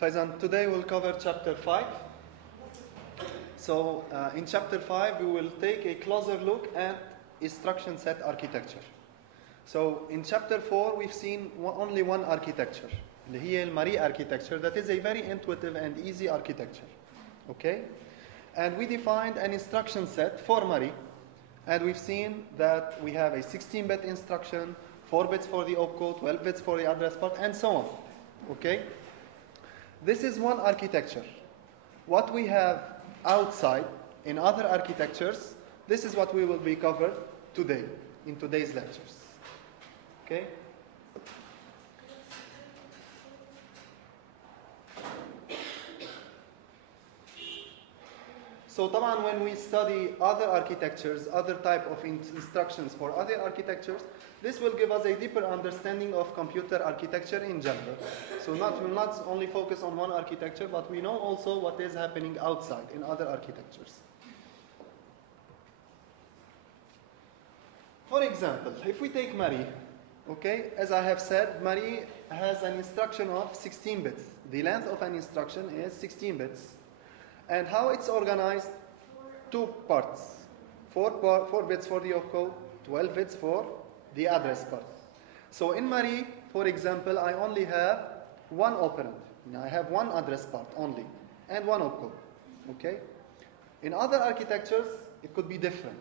Faizan, today we'll cover chapter 5. So in chapter 5 we will take a closer look at instruction set architecture. So in chapter 4 we've seen only one architecture, the Marie architecture, that is a very intuitive and easy architecture. Okay? And we defined an instruction set for Marie, and we've seen that we have a 16-bit instruction, 4 bits for the opcode, 12 bits for the address part, and so on. Okay? This is one architecture. What we have outside in other architectures, this is what we will be covered today, in today's lectures. Okay? So طبعا when we study other architectures, other type of instructions for other architectures, this will give us a deeper understanding of computer architecture in general. So we'll not only focus on one architecture, but we know also what is happening outside in other architectures. For example, if we take Marie, okay, as I have said, Marie has an instruction of 16 bits. The length of an instruction is 16 bits. And how it's organized? 2 parts. 4 bits for the opcode, 12 bits for the address part. So in Marie, for example, I only have one operand. I have one address part only, and one opcode. Okay? In other architectures, it could be different.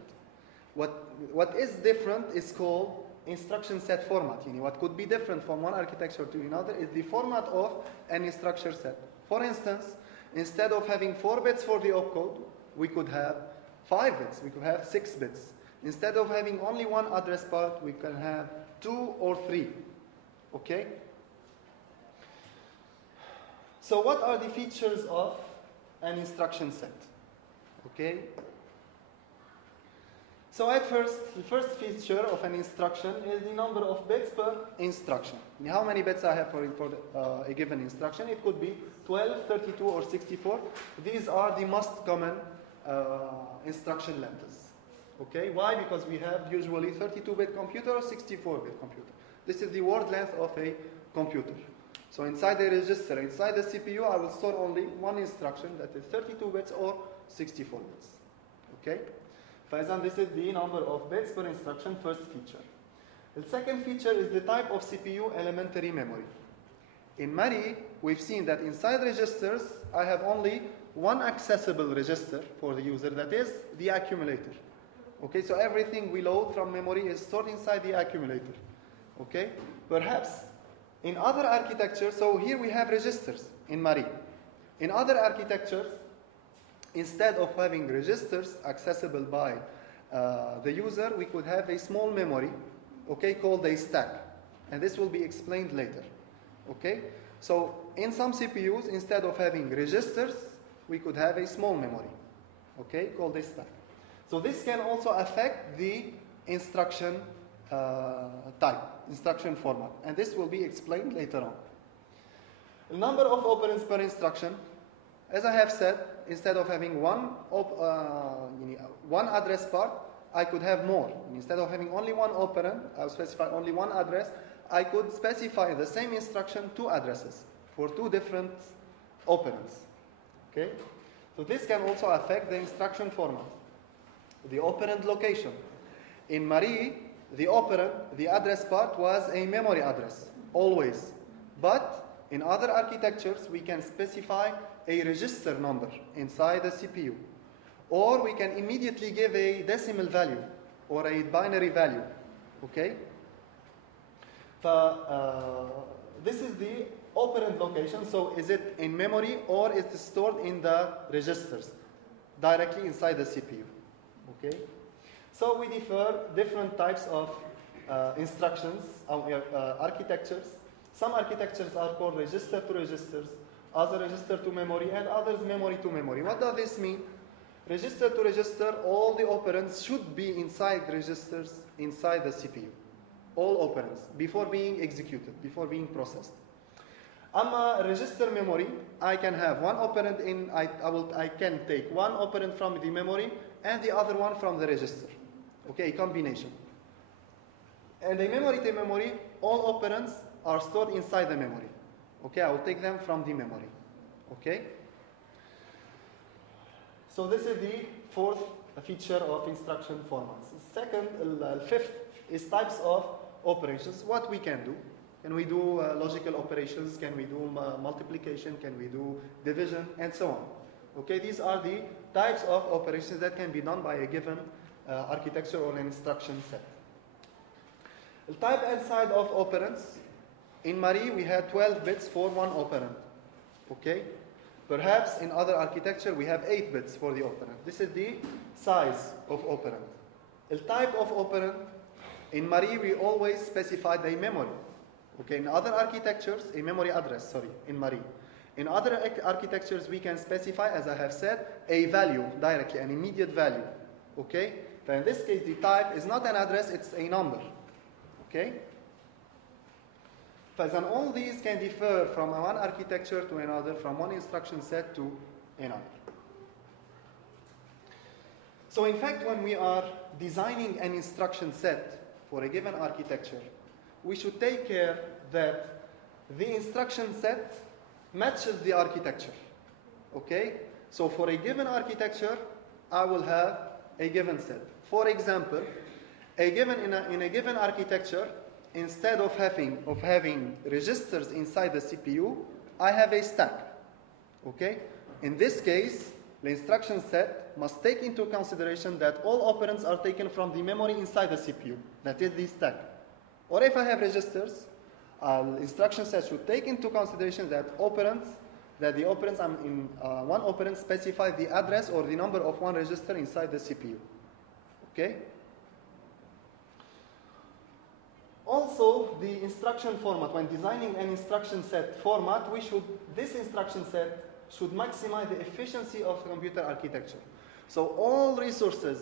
What is different is called instruction set format. What could be different from one architecture to another is the format of an instruction set. For instance, instead of having 4 bits for the opcode, we could have 5 bits, we could have 6 bits. Instead of having only one address part, we can have 2 or 3. Okay? So what are the features of an instruction set? Okay? So at first, the first feature of an instruction is the number of bits per instruction. How many bits I have for a given instruction? It could be 12, 32, or 64. These are the most common instruction lengths. Okay? Why? Because we have usually 32-bit computer or 64-bit computer. This is the word length of a computer. So inside the register, inside the CPU, I will store only one instruction that is 32 bits or 64 bits. Okay? For example, this is the number of bits per instruction, first feature. The second feature is the type of CPU elementary memory. In Marie, we've seen that inside registers, I have only one accessible register for the user, that is the accumulator. Okay, so everything we load from memory is stored inside the accumulator. Okay, perhaps in other architectures, so here we have registers in Marie. In other architectures, instead of having registers accessible by the user, we could have a small memory, okay, called a stack. And this will be explained later. Okay? So in some CPUs, instead of having registers, we could have a small memory, okay, called a stack. So this can also affect the instruction type, instruction format. And this will be explained later on. The number of operands per instruction, as I have said, instead of having one address part, I could have more. Instead of having only one operand, I will specify only one address. I could specify the same instruction 2 addresses for 2 different operands. Okay? So this can also affect the instruction format. The operand location. In Marie, the operand, the address part, was a memory address, always. But in other architectures, we can specify a register number inside the CPU. Or we can immediately give a decimal value or a binary value. Okay? This is the operand location. So is it in memory or is it stored in the registers directly inside the CPU? Okay? So we different types of instructions, architectures. Some architectures are called register to registers, other register to memory, and others memory to memory. What does this mean? Register to register, all the operands should be inside registers inside the CPU. All operands, before being executed, before being processed. Register memory, I can have one operand in, I can take one operand from the memory and the other one from the register. Okay, combination. And a memory to memory, all operands are stored inside the memory. Okay, I will take them from the memory. Okay? So this is the fourth feature of instruction formats. Second, fifth is types of operations. What we can do. Can we do logical operations? Can we do multiplication? Can we do division? And so on. Okay, these are the types of operations that can be done by a given architecture or an instruction set. The type and size of operands. In Marie, we had 12 bits for one operand. Okay? Perhaps in other architecture, we have 8 bits for the operand. This is the size of operand. The type of operand, in Marie, we always specified a memory. Okay, in other architectures, a memory address, sorry, in Marie. In other architectures, we can specify, as I have said, a value directly, an immediate value. Okay? So in this case, the type is not an address, it's a number. Okay? So then all these can differ from one architecture to another, from one instruction set to another. So in fact, when we are designing an instruction set for a given architecture, we should take care that the instruction set matches the architecture. Okay? So for a given architecture, I will have a given set. For example, in a given architecture, instead of having registers inside the CPU, I have a stack. Okay? In this case, the instruction set must take into consideration that all operands are taken from the memory inside the CPU. That is the stack. Or if I have registers, instruction set should take into consideration that the operands in one operand specify the address or the number of one register inside the CPU. Okay? Also, the instruction format, when designing an instruction set format, this instruction set should maximize the efficiency of computer architecture. So all resources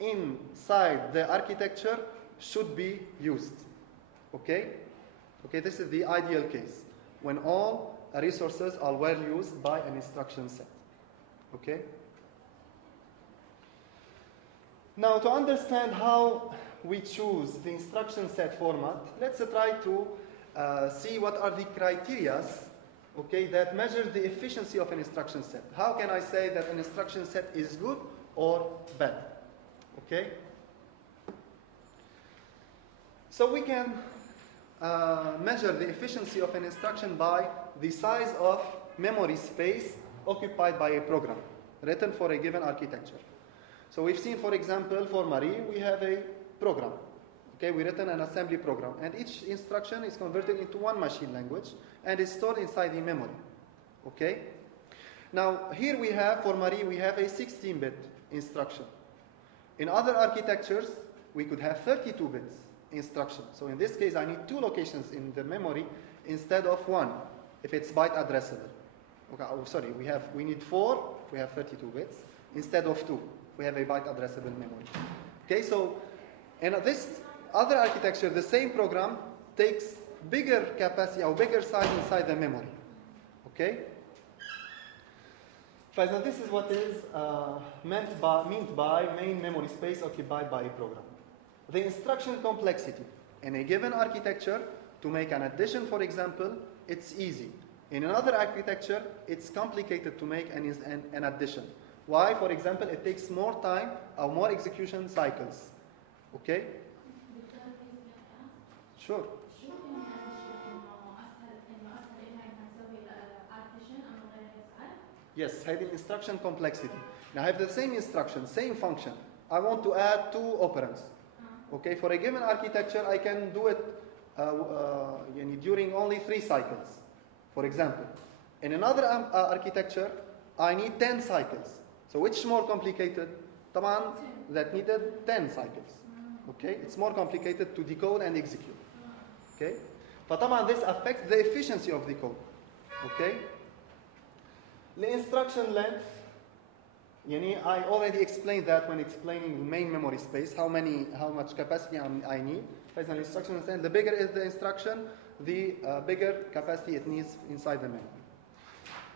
inside the architecture should be used. Okay? Okay, this is the ideal case, when all resources are well used by an instruction set. Okay? Now, to understand how we choose the instruction set format, let's try to see what are the criteria, okay, that measure the efficiency of an instruction set. How can I say that an instruction set is good or bad? Okay? So we can measure the efficiency of an instruction by the size of memory space occupied by a program written for a given architecture. So we've seen, for example, for Marie, we have a program. Okay, we written an assembly program, and each instruction is converted into one machine language and is stored inside the memory. Okay? Now, here we have, for Marie, we have a 16-bit instruction. In other architectures, we could have 32 bits instruction. So in this case, I need 2 locations in the memory instead of 1, if it's byte addressable. Okay, oh, sorry, we need 4 if we have 32 bits instead of 2 if we have a byte addressable memory. Okay, so in this other architecture, the same program takes bigger capacity or bigger size inside the memory. Okay? So this is what is meant by main memory space occupied by a program. The instruction complexity. In a given architecture, to make an addition, for example, it's easy. In another architecture, it's complicated to make an addition. Why? For example, it takes more time or more execution cycles. Okay? Sure. Yes, having instruction complexity. Now I have the same instruction, same function. I want to add 2 operands. Okay, for a given architecture, I can do it during only 3 cycles, for example. In another architecture, I need 10 cycles. So which is more complicated? Taman, that needed 10 cycles. Okay, it's more complicated to decode and execute. Okay, but this affects the efficiency of the code. Okay, the instruction length. I already explained that when explaining the main memory space, how much capacity I need. As an instruction length, the bigger is the instruction, the bigger capacity it needs inside the memory.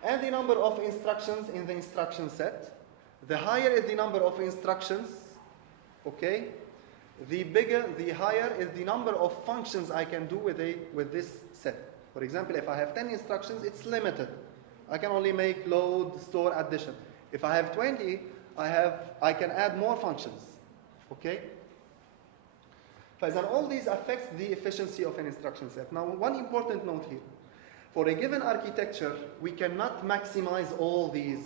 And the number of instructions in the instruction set. The higher is the number of instructions, okay, the higher is the number of functions I can do with this set. For example, if I have 10 instructions, it's limited. I can only make load, store, addition. If I have 20, I can add more functions. Okay? فإذا all these affect the efficiency of an instruction set. Now, one important note here. For a given architecture, we cannot maximize all these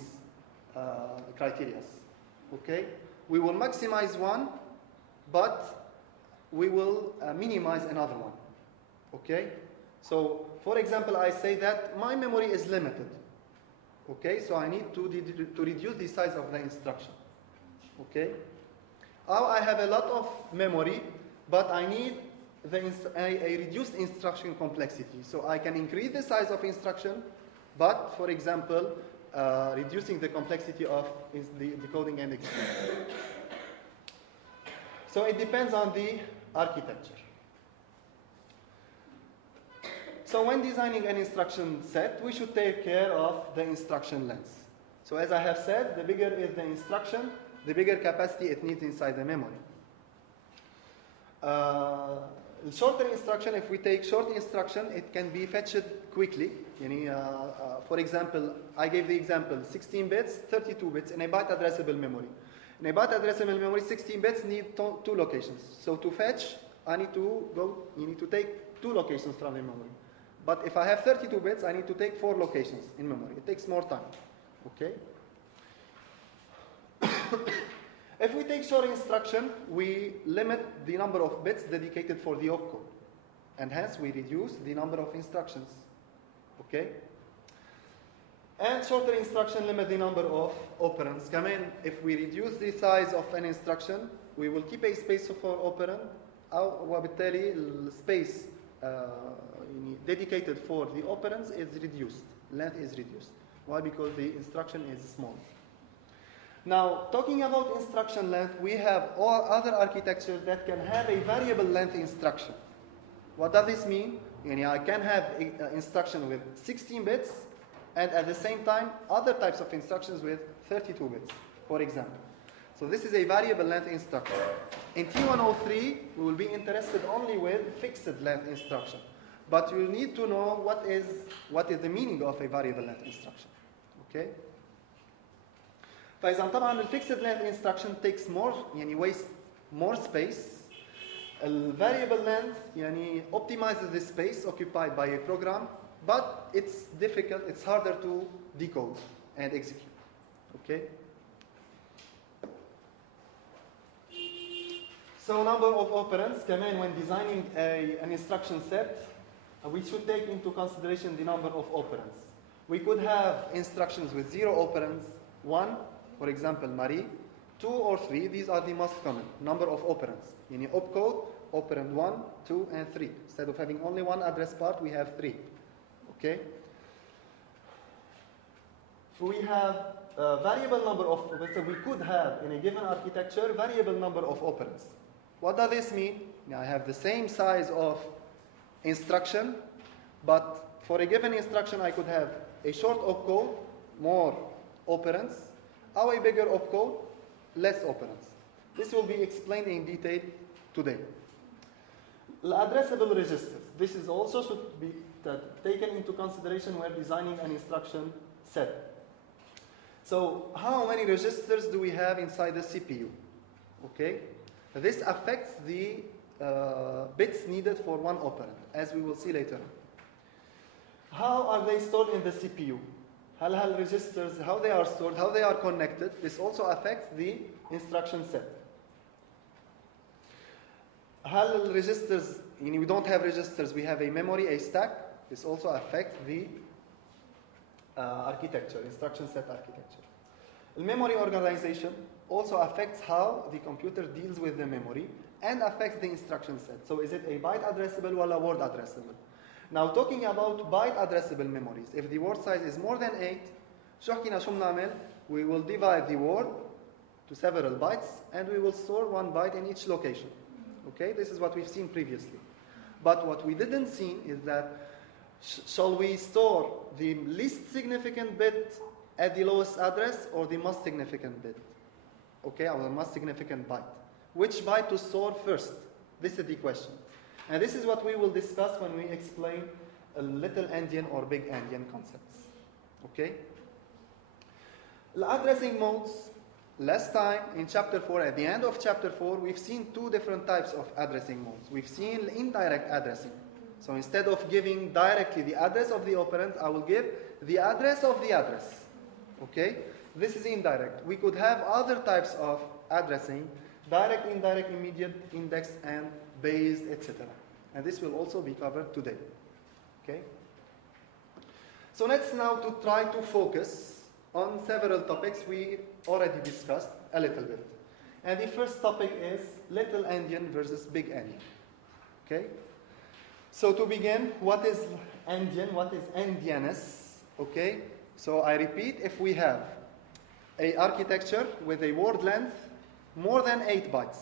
criteria. Okay? We will maximize one, but we will minimize another one. Okay? So, for example, I say that my memory is limited. Okay? So I need to reduce the size of the instruction. Okay? Now I have a lot of memory, but I need a reduced instruction complexity. So I can increase the size of instruction, but, for example, reducing the complexity of the decoding and execution. So it depends on the architecture. So when designing an instruction set, we should take care of the instruction length. So as I have said, the bigger is the instruction, the bigger capacity it needs inside the memory. Shorter instruction, if we take short instruction, it can be fetched quickly. For example, I gave the example, 16 bits, 32 bits in a byte addressable memory. In a byte addressable memory, 16 bits need two locations. So to fetch, you need to take 2 locations from the memory. But if I have 32 bits, I need to take 4 locations in memory. It takes more time. Okay? If we take short instruction, we limit the number of bits dedicated for the opcode. And hence, we reduce the number of instructions. Okay? And shorter instruction limit the number of operands. If we reduce the size of an instruction, we will keep a space for operand. وبالتالي السpace dedicated for the operands is reduced. Length is reduced. Why? Because the instruction is small. Now, talking about instruction length, we have all other architectures that can have a variable length instruction. What does this mean? I can have instruction with 16 bits, and at the same time, other types of instructions with 32 bits, for example. So this is a variable length instruction. In T103, we will be interested only with fixed length instruction. But you need to know what is the meaning of a variable length instruction. Okay? فإذا طبعا الفixed length instruction takes more wastes more space. The variable length optimizes the space occupied by a program, but it's difficult, it's harder to decode and execute. Okay? So number of operands, when designing an instruction set, we should take into consideration the number of operands. We could have instructions with 0 operands, 1, for example, Marie, 2 or 3, these are the most common number of operands. In opcode, operand 1, 2, and 3. Instead of having only one address part, we have 3. Okay? So we have a variable number of, so we could have in a given architecture, variable number of operands. What does this mean? I have the same size of instruction, but for a given instruction, I could have a short opcode, more operands, or a bigger opcode, less operands. This will be explained in detail today. Addressable registers. This is also should be taken into consideration when designing an instruction set. So how many registers do we have inside the CPU? Okay? This affects the bits needed for one operand, as we will see later. How are they stored in the CPU? هل registers, how they are stored, how they are connected, this also affects the instruction set. هل registers, we don't have registers, we have a memory, a stack, this also affects the architecture, instruction set architecture. The memory organization also affects how the computer deals with the memory and affects the instruction set. So is it a byte addressable or a word addressable? Now talking about byte addressable memories, if the word size is more than 8, we will divide the word to several bytes and we will store 1 byte in each location. Okay, this is what we've seen previously. But what we didn't see is that shall we store the least significant bit at the lowest address or the most significant bit? Okay, or the most significant byte. Which byte to store first? This is the question. And this is what we will discuss when we explain little endian or big endian concepts. Okay? The addressing modes, last time in chapter 4, at the end of chapter 4, we've seen two different types of addressing modes. We've seen indirect addressing. So instead of giving directly the address of the operand, I will give the address of the address. Okay? This is indirect. We could have other types of addressing, direct, indirect, immediate, indexed, and based, etc. And this will also be covered today. Okay? So let's now to try to focus on several topics we already discussed a little bit. And the first topic is little endian versus big endian. Okay? So to begin, what is endian? What is endianness? Okay? So I repeat, if we have a architecture with a word length more than 8 bytes,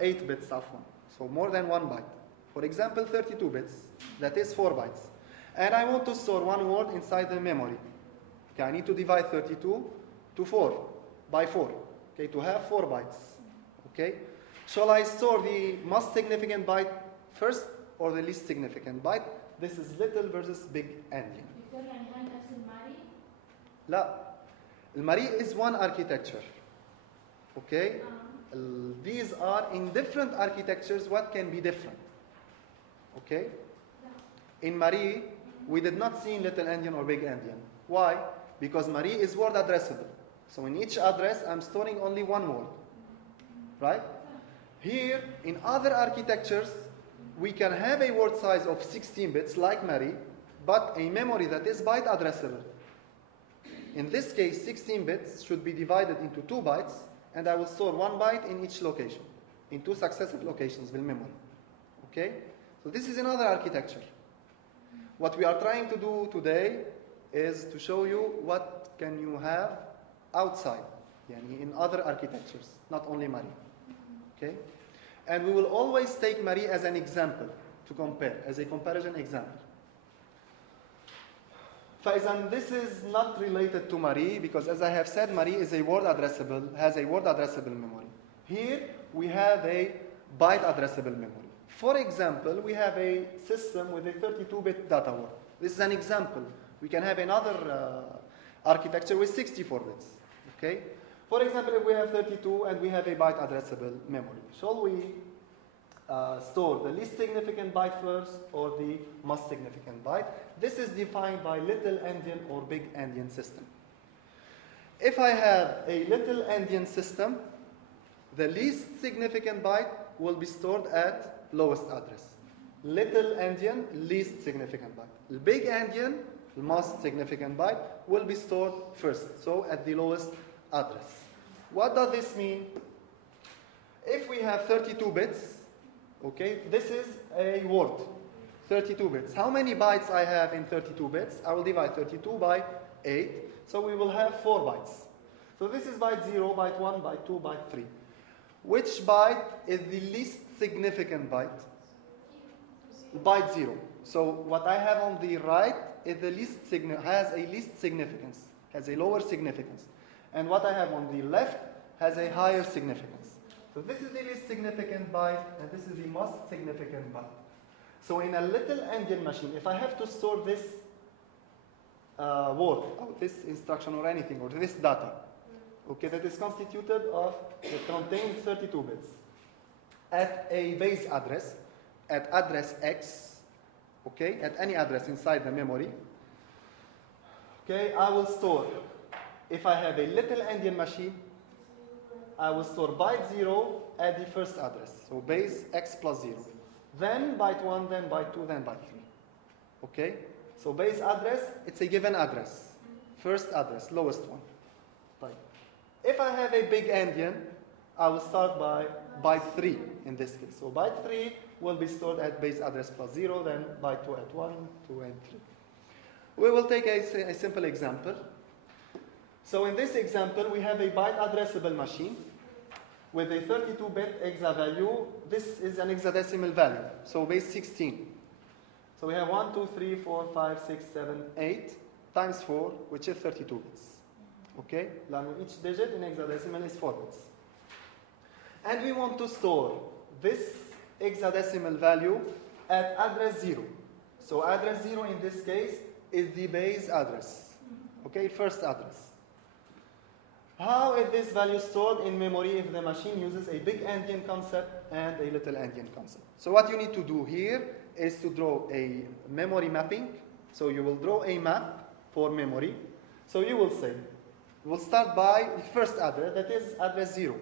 8 bits afwan, so more than 1 byte. For example, 32 bits, that is 4 bytes. And I want to store one word inside the memory. Okay, I need to divide 32 to 4 by 4, okay, to have 4 bytes. Okay? Shall I store the most significant byte first or the least significant byte? This is little versus big endian. لا, المري is one architecture. Okay? These are in different architectures. What can be different? Okay? In Marie, we did not see little endian or big endian. Why? Because Marie is word addressable. So in each address, I'm storing only one word. Right? Here, in other architectures, we can have a word size of 16 bits like Marie, but a memory that is byte addressable. In this case, 16 bits should be divided into 2 bytes, and I will store 1 byte in each location, in 2 successive locations with memory. Okay? So this is another architecture. What we are trying to do today is to show you what can you have outside, in other architectures, not only Marie. Okay? And we will always take Marie as an example to compare, as a comparison example. Faizan, this is not related to Marie because, as I have said, Marie is a word addressable, has a word addressable memory. Here we have a byte addressable memory. For example, we have a system with a 32-bit data word. This is an example. We can have another architecture with 64 bits. Okay? For example, if we have 32 and we have a byte addressable memory, shall we store the least significant byte first or the most significant byte? This is defined by little endian or big endian system. If I have a little endian system, the least significant byte will be stored at lowest address. Little endian, least significant byte. The big endian, the most significant byte, will be stored first, so at the lowest address. What does this mean? If we have 32 bits, okay, this is a word, 32 bits. How many bytes I have in 32 bits? I will divide 32 by 8, so we will have 4 bytes. So this is byte 0, byte 1, byte 2, byte 3. Which byte is the least significant byte? Byte 0. So what I have on the right is the least has a least significance, has a lower significance. And what I have on the left has a higher significance. So this is the least significant byte, and this is the most significant byte. So in a little endian machine, if I have to store this word, or this instruction or anything, or this data, okay, that is constituted of, it contains 32 bits, at a base address, at address X, okay, at any address inside the memory, okay, I will store, if I have a little endian machine, I will store byte 0 at the first address, so base X plus 0. Then byte 1, then byte 2, then byte 3. Okay? So base address, it's a given address. First address, lowest one. Right. If I have a big endian, I will start by byte 3 in this case. So byte 3 will be stored at base address plus 0, then byte 2 at 1, 2, and 3. We will take a simple example. So in this example, we have a byte addressable machine with a 32-bit hexa value. This is an hexadecimal value, so base 16. So we have 1, 2, 3, 4, 5, 6, 7, 8 times 4, which is 32 bits. Okay? Each digit in hexadecimal is 4 bits. And we want to store this hexadecimal value at address 0. So address 0 in this case is the base address. Okay, first address. How is this value stored in memory if the machine uses a big endian concept and a little endian concept? So what you need to do here is to draw a memory mapping. So you will draw a map for memory. So you will say, we'll start by the first address, that is address 0.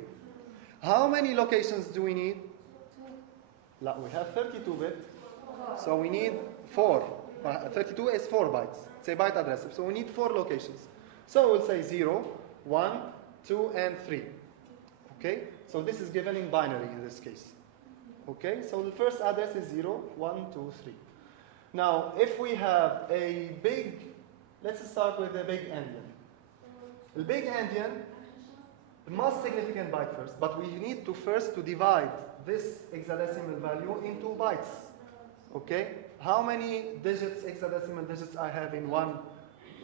How many locations do we need? We have 32-bit, so we need 4. 32 is 4 bytes. It's a byte address, so we need 4 locations. So we'll say 0, 1, 2, and 3. Okay, so this is given in binary in this case. Okay, so the first address is 0, 1, 2, 3. Now, if we have a big, let's start with a big endian. The big endian, the most significant byte first, but we need to first to divide this hexadecimal value into bytes. Okay, how many digits, hexadecimal digits I have in one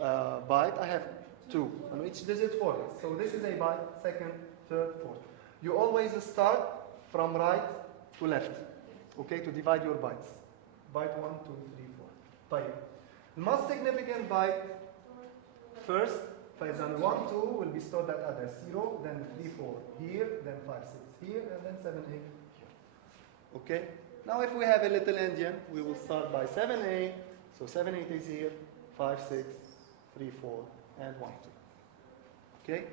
byte? I have 2. On each digit 4. So this is a byte, second, third, fourth. You always start from right to left. Okay, to divide your bytes. Byte 1, 2, 3, 4. Type. The most significant byte first, for example, 1, 2 will be stored at address 0, then 3, 4 here, then 5, 6 here, and then 7, 8 here. Okay? Now if we have a little endian, we will start by 7A. So 7, 8 is here, 5, 6, 3, 4, and 1, 2. Okay?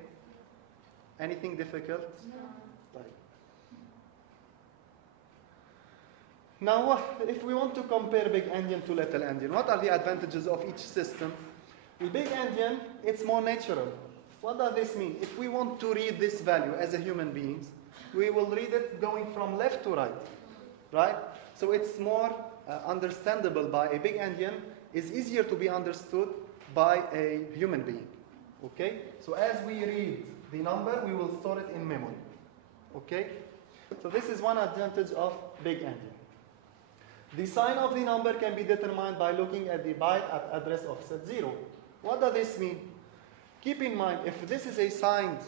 Anything difficult? No. Right. Now, if we want to compare big endian to little endian, what are the advantages of each system? The big endian, it's more natural. What does this mean? If we want to read this value as a human beings, we will read it going from left to right. Right? So it's more understandable by a big endian, is easier to be understood by a human being. Okay? So as we read the number, we will store it in memory. Okay? So this is one advantage of big endian. The sign of the number can be determined by looking at the byte at address offset 0. What does this mean? Keep in mind, if this is a signed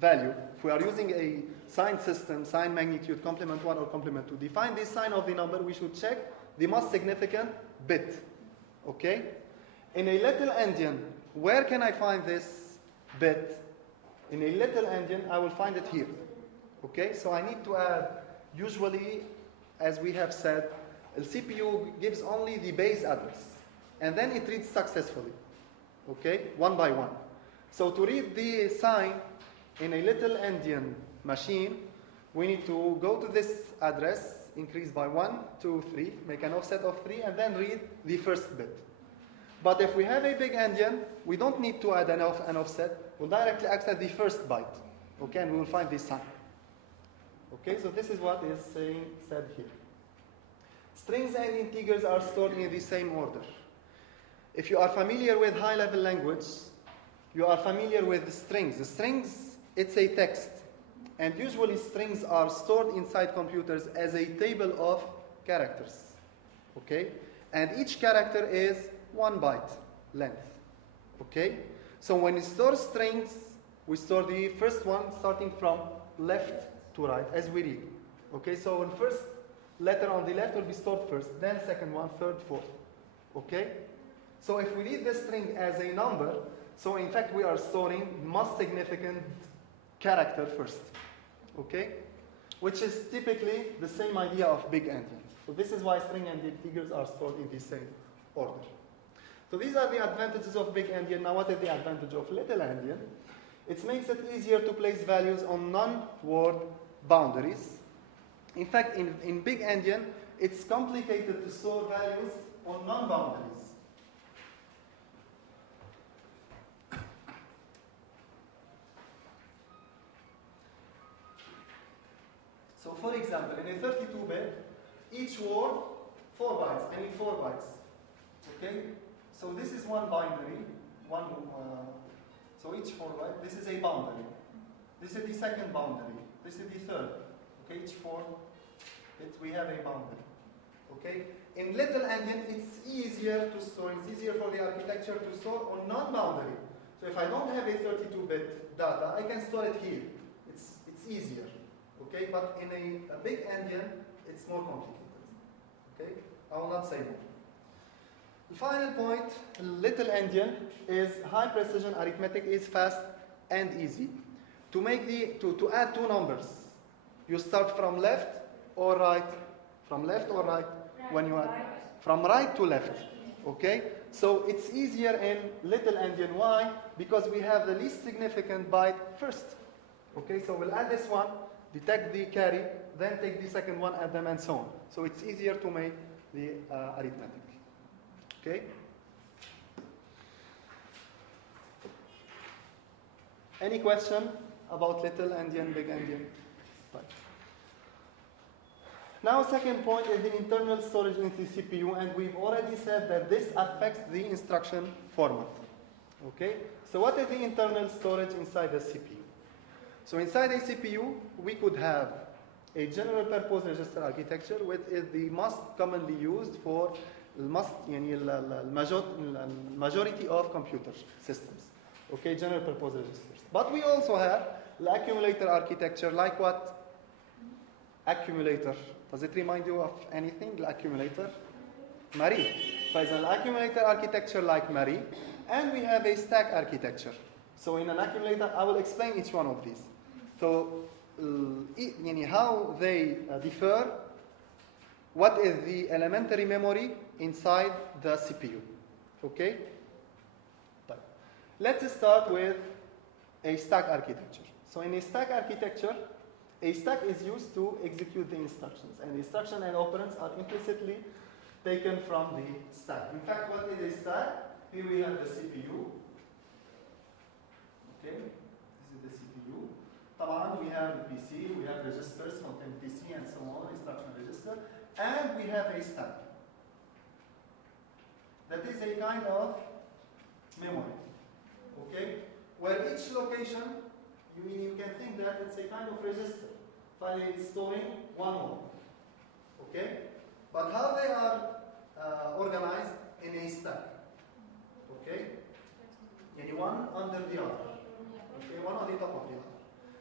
value, if we are using a signed system, sign magnitude, complement 1 or complement 2, define this sign of the number, we should check the most significant bit. Okay? In a little endian, where can I find this bit? In a little endian, I will find it here. Okay? So I need to add, usually, as we have said, the CPU gives only the base address, and then it reads successfully. Okay? One by one. So to read the sign in a little endian machine, we need to go to this address, increase by 1, 2, 3, make an offset of 3, and then read the first bit. But if we have a big endian, we don't need to add an offset. We'll directly access the first byte. Okay, and we will find this sign. Okay, so this is what is said here. Strings and integers are stored in the same order. If you are familiar with high-level language, you are familiar with the strings. The strings, it's a text. And usually strings are stored inside computers as a table of characters. Okay? And each character is 1 byte length. Okay? So when we store strings, we store the first one starting from left to right as we read. Okay? So the first letter on the left will be stored first, then second one, third, fourth. Okay? So if we read the string as a number, so in fact we are storing most significant character first. Okay? Which is typically the same idea of big endian. So this is why string and integers are stored in the same order. So these are the advantages of big endian. Now what is the advantage of little endian? It makes it easier to place values on non-word boundaries. In fact, in big endian, it's complicated to store values on non-boundaries. So for example, in a 32-bit, each word, 4 bytes. I need 4 bytes. Okay? So this is one binary. So each 4 bytes, this is a boundary. This is the second boundary. This is the third. Okay, each 4 bits, we have a boundary. Okay? In little endian, it's easier to store. It's easier for the architecture to store on non-boundary. So if I don't have a 32-bit data, I can store it here. It's easier. Okay, but in a big endian, it's more complicated. Okay, I will not say more. The final point, little endian, is high precision arithmetic is fast and easy. To add two numbers, you start from left or right? From left or right? When you add from right to left. Okay? So it's easier in little endian. Why? Because we have the least significant byte first. Okay, so we'll add this one, detect the carry, then take the second one, add them, and so on. So it's easier to make the arithmetic. Okay? Any question about little endian, big endian? Right. Now, second point is the internal storage in the CPU, and we've already said that this affects the instruction format. Okay? So what is the internal storage inside the CPU? So inside a CPU, we could have a general purpose register architecture, which is the most commonly used for majority of computer systems. Okay, general purpose registers. But we also have the accumulator architecture, like what? Accumulator. Does it remind you of anything? The accumulator? Marie. So it's an accumulator architecture like Marie. And we have a stack architecture. So in an accumulator, I will explain each one of these. So how they differ, what is the elementary memory inside the CPU. Okay? Let's start with a stack architecture. So in a stack architecture, a stack is used to execute the instructions. And the instruction and operands are implicitly taken from the stack. In fact, what is a stack? Here we have the CPU. Okay, this is the CPU. We have the PC, we have registers contain PC and so on, instruction register, and we have a stack. That is a kind of memory. Okay, where each location, you can think that it's a kind of register. Finally, it's storing one more. Okay, but how they are organized in a stack? Okay, one under the other. Okay, one on the top of the other.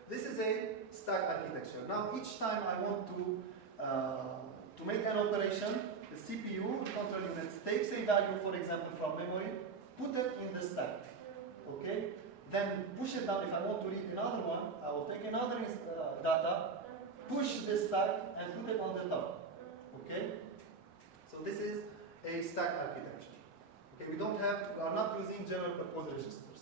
This is a stack architecture. Now, each time I want to make an operation, the CPU, the control unit, takes a value, for example, from memory, put it in the stack. Okay, then push it down. If I want to read another one, I will take another data, push this stack, and put it on the top. Okay, so this is a stack architecture. Okay, we are not using general purpose registers.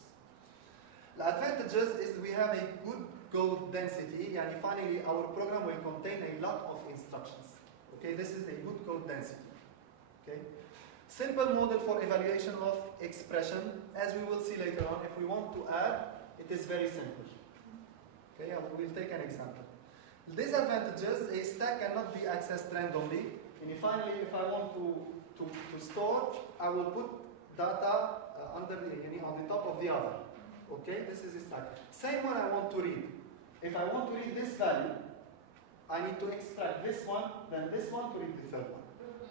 The advantages is we have a good code density, and finally our program will contain a lot of instructions. Okay, this is a good code density. Okay, simple model for evaluation of expression, as we will see later on. If we want to add, it is very simple. Okay, we'll take an example. Disadvantages: a stack cannot be accessed randomly. And finally, if I want to store, I will put data on the top of the other. Okay, this is a stack. Same when I want to read. If I want to read this value, I need to extract this one, then this one to read the third one.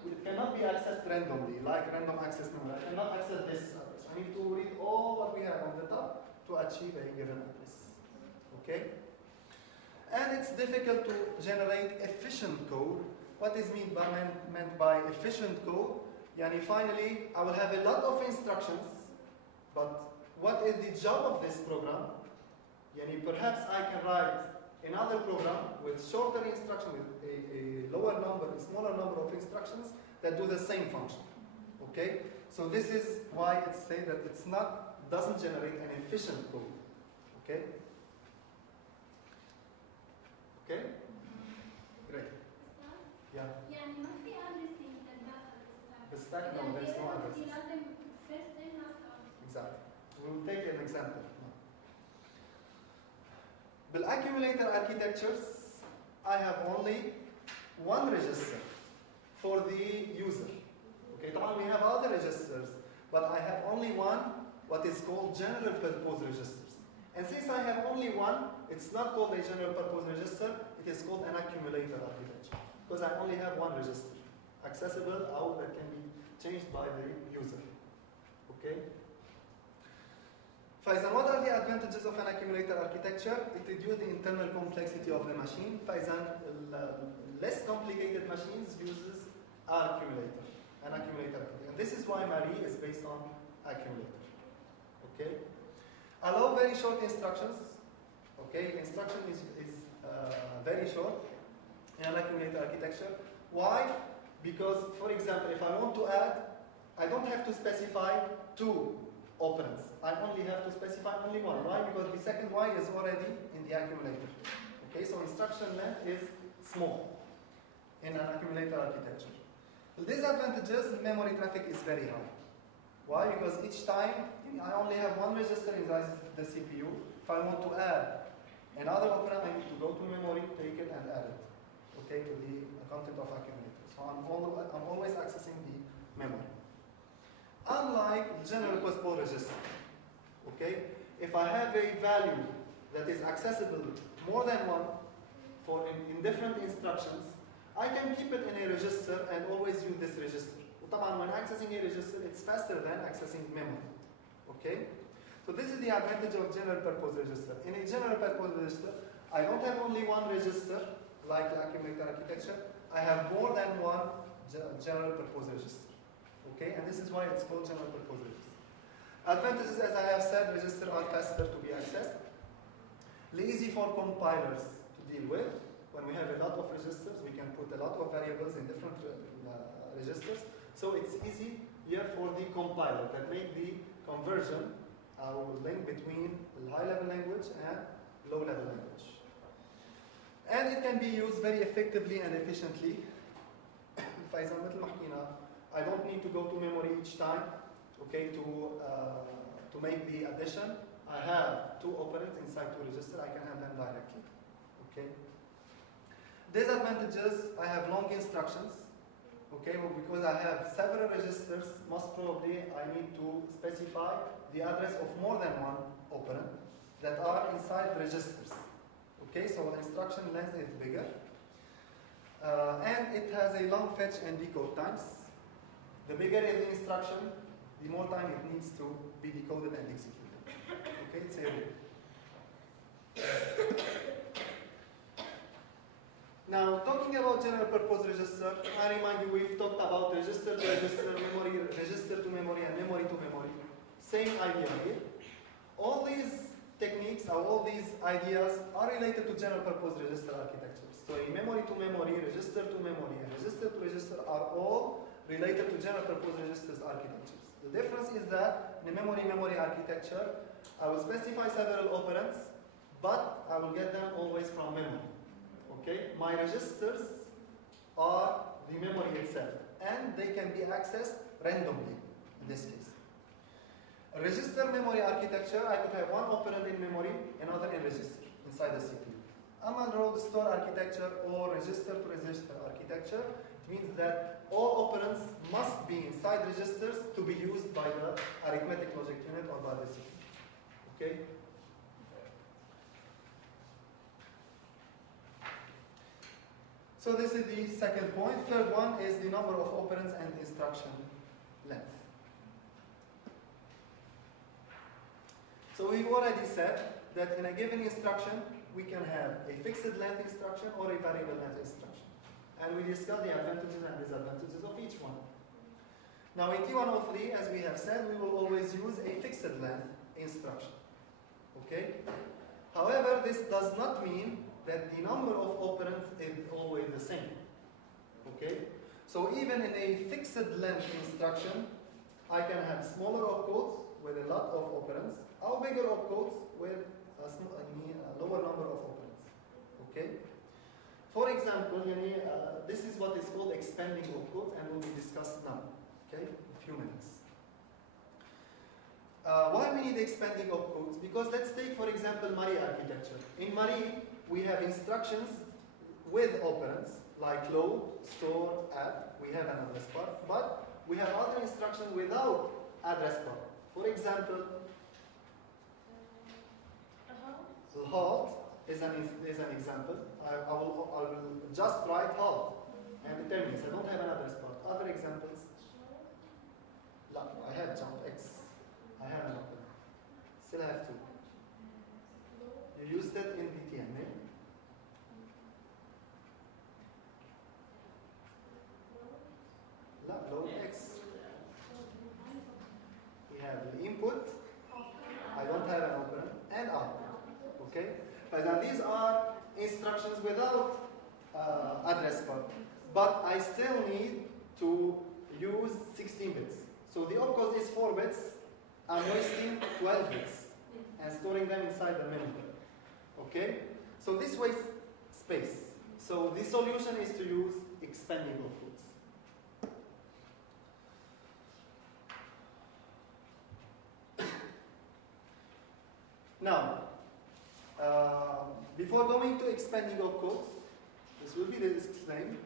It cannot be accessed randomly, like random access memory. I cannot access this service. I need to read all what we have on the top to achieve a given address. Okay? And it's difficult to generate efficient code. What is meant by efficient code? Yani finally, I will have a lot of instructions, but what is the job of this program? Yani perhaps I can write another program with shorter instruction, with a smaller number of instructions that do the same function. Okay? So this is why it's said that doesn't generate an efficient code. Okay? Okay? Great. Yeah. The stack, no, there's no addresses. Exactly. We'll take an example. With accumulator architectures, I have only one register for the user. Okay, we have other registers, but I have only one, what is called general purpose registers. And since I have only one, it's not called a general purpose register, it is called an accumulator architecture. Because I only have one register, accessible out that can be changed by the user. Okay? فإذا what are the advantages of an accumulator architecture? It reduces the internal complexity of the machine. فإذا less complicated machines uses accumulator. an accumulator architecture. And this is why Marie is based on accumulator. Okay? Allow very short instructions. Okay, instruction is very short in an accumulator architecture. Why? Because, for example, if I want to add, I don't have to specify 2 operands. I only have to specify only 1. Why? Because the second Y is already in the accumulator. Okay, so instruction length is small in an accumulator architecture. The disadvantages, memory traffic is very high. Why? Because each time I only have 1 register inside the CPU. If I want to add another operand, I need to go to memory, take it, and add it. Okay, to the content of accumulator. So I'm always accessing the memory. Unlike general postpone register. Okay, if I have a value that is accessible more than 1 for in different instructions, I can keep it in a register and always use this register. When accessing a register, it's faster than accessing memory. Okay? So this is the advantage of general purpose register. In a general purpose register, I don't have only 1 register, like the accumulator architecture. I have more than 1 general purpose register. Okay? And this is why it's called general purpose register. Advantages, as I have said, registers are faster to be accessed. Easy for compilers to deal with. When we have a lot of registers, we can put a lot of variables in different registers. So it's easy here for the compiler that make the conversion link between high-level language and low-level language. And it can be used very effectively and efficiently. فإذا مثل ما حكينا, I don't need to go to memory each time, okay, to make the addition. I have 2 operands inside 2 registers. I can have them directly. Okay. Disadvantages: I have long instructions. Okay, well, because I have several registers, most probably I need to specify the address of more than 1 operand that are inside registers. Okay, so the instruction length is bigger. And it has a long fetch and decode times. The bigger is the instruction, the more time it needs to be decoded and executed. Okay, it's a rule. Now, talking about general purpose register, I remind you we've talked about register to register, memory, register to memory, and memory to memory. Same idea here. All these techniques, or all these ideas are related to general purpose register architectures. So a memory to memory, register to memory, and register to register are all related to general purpose registers architectures. The difference is that in a memory-memory architecture, I will specify several operands, but I will get them always from memory. Okay? My registers are the memory itself, and they can be accessed randomly in this case. A register memory architecture, I could have 1 operand in memory, another in register inside the CPU. Unrolled store architecture or register to register architecture, it means that all operands must be inside registers to be used by the arithmetic logic unit or by the CPU. Okay? So this is the second point. Third one is the number of operands and instruction length. So we've already said that in a given instruction, we can have a fixed length instruction or a variable length instruction. And we discussed the advantages and disadvantages of each one. Now in T103, as we have said, we will always use a fixed length instruction. Okay? However, this does not mean that the number of operands is always the same. Okay? So even in a fixed length instruction, I can have smaller opcodes with a lot of operands, or bigger opcodes with a lower number of operands. Okay? For example, this is what is called expanding opcodes and will be discussed now. Okay? In a few minutes. Why we need expanding opcodes? Because let's take, for example, Marie architecture. In Marie, we have instructions with operands, like load, store, add. We have an address bar. But we have other instructions without address bar. For example, halt is an example. I will just write halt and it terminates. I don't have an address bar. Other examples, I have jump X. I have an operand. Still have 2. You used it in BTN, eh? Load X. Okay? But these are instructions without address bar. But I still need to use 16 bits. So the opcode is 4 bits. I'm wasting 12 bits and storing them inside the memory. Okay? So this wastes space. So the solution is to use expanding opcodes. Now, before going to expanding opcodes, this will be explained.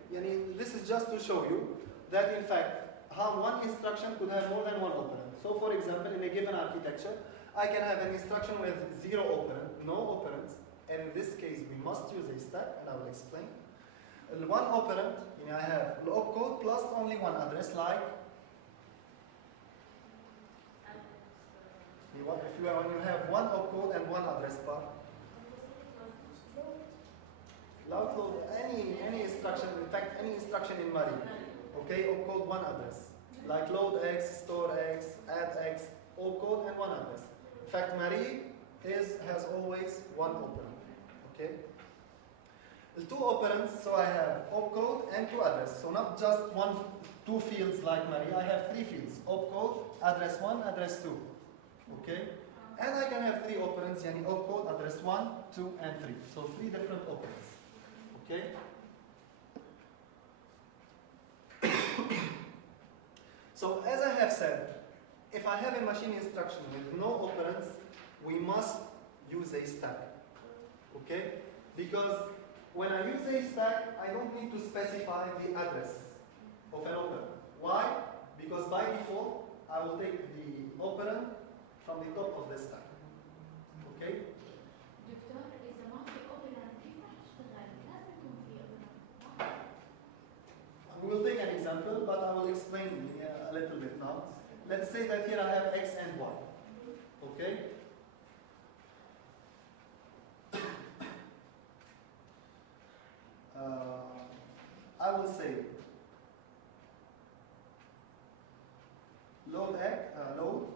This is just to show you that in fact, how one instruction could have more than one operand. So for example, in a given architecture, I can have an instruction with 0 operand, no operands, and in this case we must use a stack, and I will explain. One operand, I have the opcode plus only one address, like if you have one opcode and one address bar. Load any instruction, in fact any instruction in Mari. Okay, opcode one address. Like load X, store X, add X, opcode and one address. In fact, Mari has always one operand. Okay? The 2 operands, so I have opcode and 2 address. So not just 2 fields like Mari, I have 3 fields. Opcode, address 1, address 2. Okay? And I can have 3 operands, opcode, address 1, 2, and 3. So 3 different operands. Okay? So as I have said, if I have a machine instruction with no operands, we must use a stack. Okay? Because when I use a stack, I don't need to specify the address of an operand. Why? Because by default, I will take the operand from the top of the stack. Okay? We will take an example, but I will explain a little bit now. Let's say that here I have X and Y. Okay? I will say load X, load.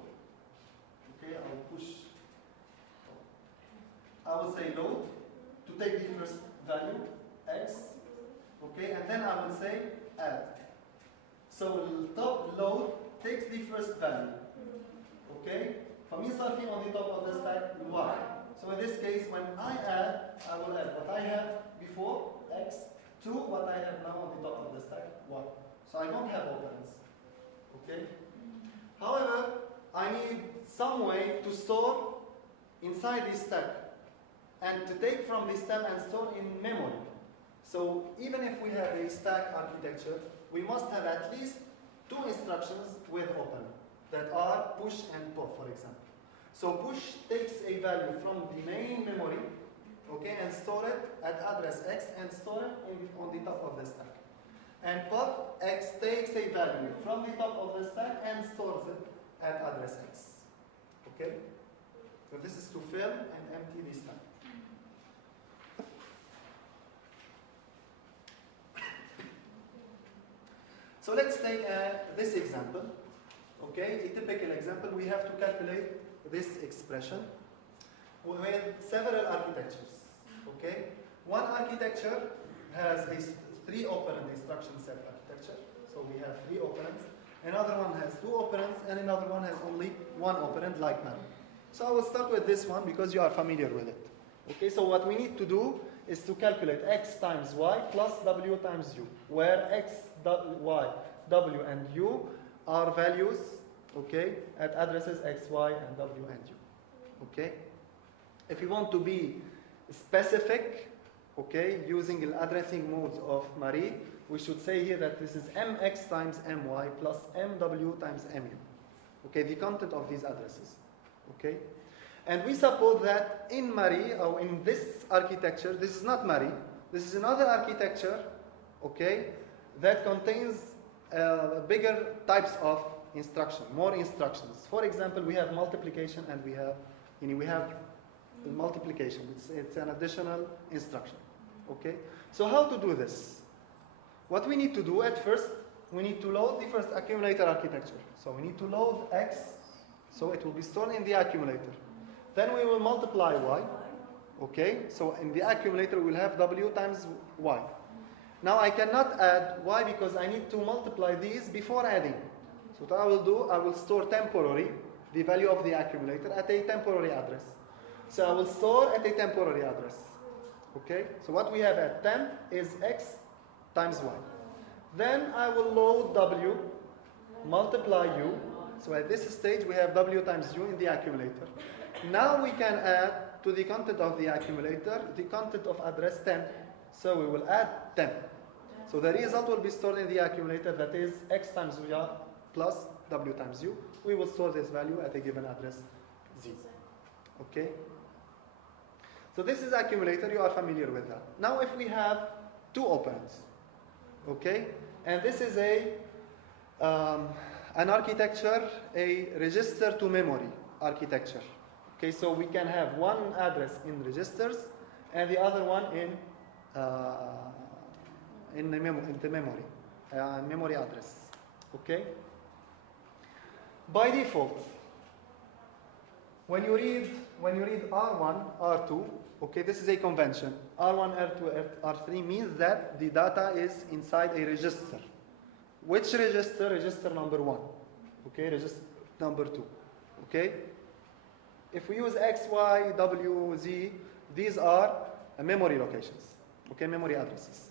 Okay, I will push. I will say load to take the first value, X. Okay, and then I will say add. So top load takes the first value. Okay? فمين صار في on the top of the stack? Y. So in this case, when I add, I will add what I have before, X, to what I have now on the top of the stack, Y. So I don't have operands. Okay? However, I need some way to store inside this stack and to take from this stack and store in memory. So even if we have a stack architecture, we must have at least 2 instructions with operand that are push and pop, for example. So push takes a value from the main memory, okay, and store it at address X and store it on the top of the stack. And pop, X takes a value from the top of the stack and stores it at address X. Okay? So this is to fill and empty the stack. So let's take this example. Okay, a typical example. We have to calculate this expression with several architectures. Okay, one architecture has this 3 operand instruction set architecture. So we have 3 operands. Another one has 2 operands, and another one has only 1 operand, like now. So I will start with this one because you are familiar with it. Okay, so what we need to do is to calculate X times Y plus W times U, where X, Y, W, and U are values, okay, at addresses X, Y, and W, and U. Okay? If you want to be specific, okay, using the addressing modes of Marie, we should say here that this is MX times MY plus MW times MU. Okay, the content of these addresses. Okay? And we suppose that in Marie, or in this architecture, this is not Marie, this is another architecture, okay, that contains bigger types of instruction, more instructions. For example, we have multiplication and we have multiplication. It's an additional instruction. Okay? So how to do this? What we need to do at first, we need to load the first accumulator architecture. So we need to load X, so it will be stored in the accumulator. Then we will multiply Y, Okay, so in the accumulator we will have W times Y. Now I cannot add Y because I need to multiply these before adding. So what I will do, I will store temporary the value of the accumulator at a temporary address. So I will store at a temporary address. Okay, so what we have at temp is X times Y. Then I will load W, multiply U. So at this stage we have W times U in the accumulator. Now we can add to the content of the accumulator the content of address temp. So we will add temp. So the result will be stored in the accumulator, that is X times Y plus W times U. We will store this value at a given address Z. Okay? So this is accumulator, you are familiar with that. Now if we have two operands, okay? And this is an architecture, a register to memory architecture. Okay, so we can have one address in registers and the other one in the memory address. Okay. By default, when you read R1, R2, okay, this is a convention. R1, R2, R3 means that the data is inside a register. Which register? Register number 1. Okay, register number 2. Okay. If we use X, Y, W, Z, these are memory locations, okay, memory addresses.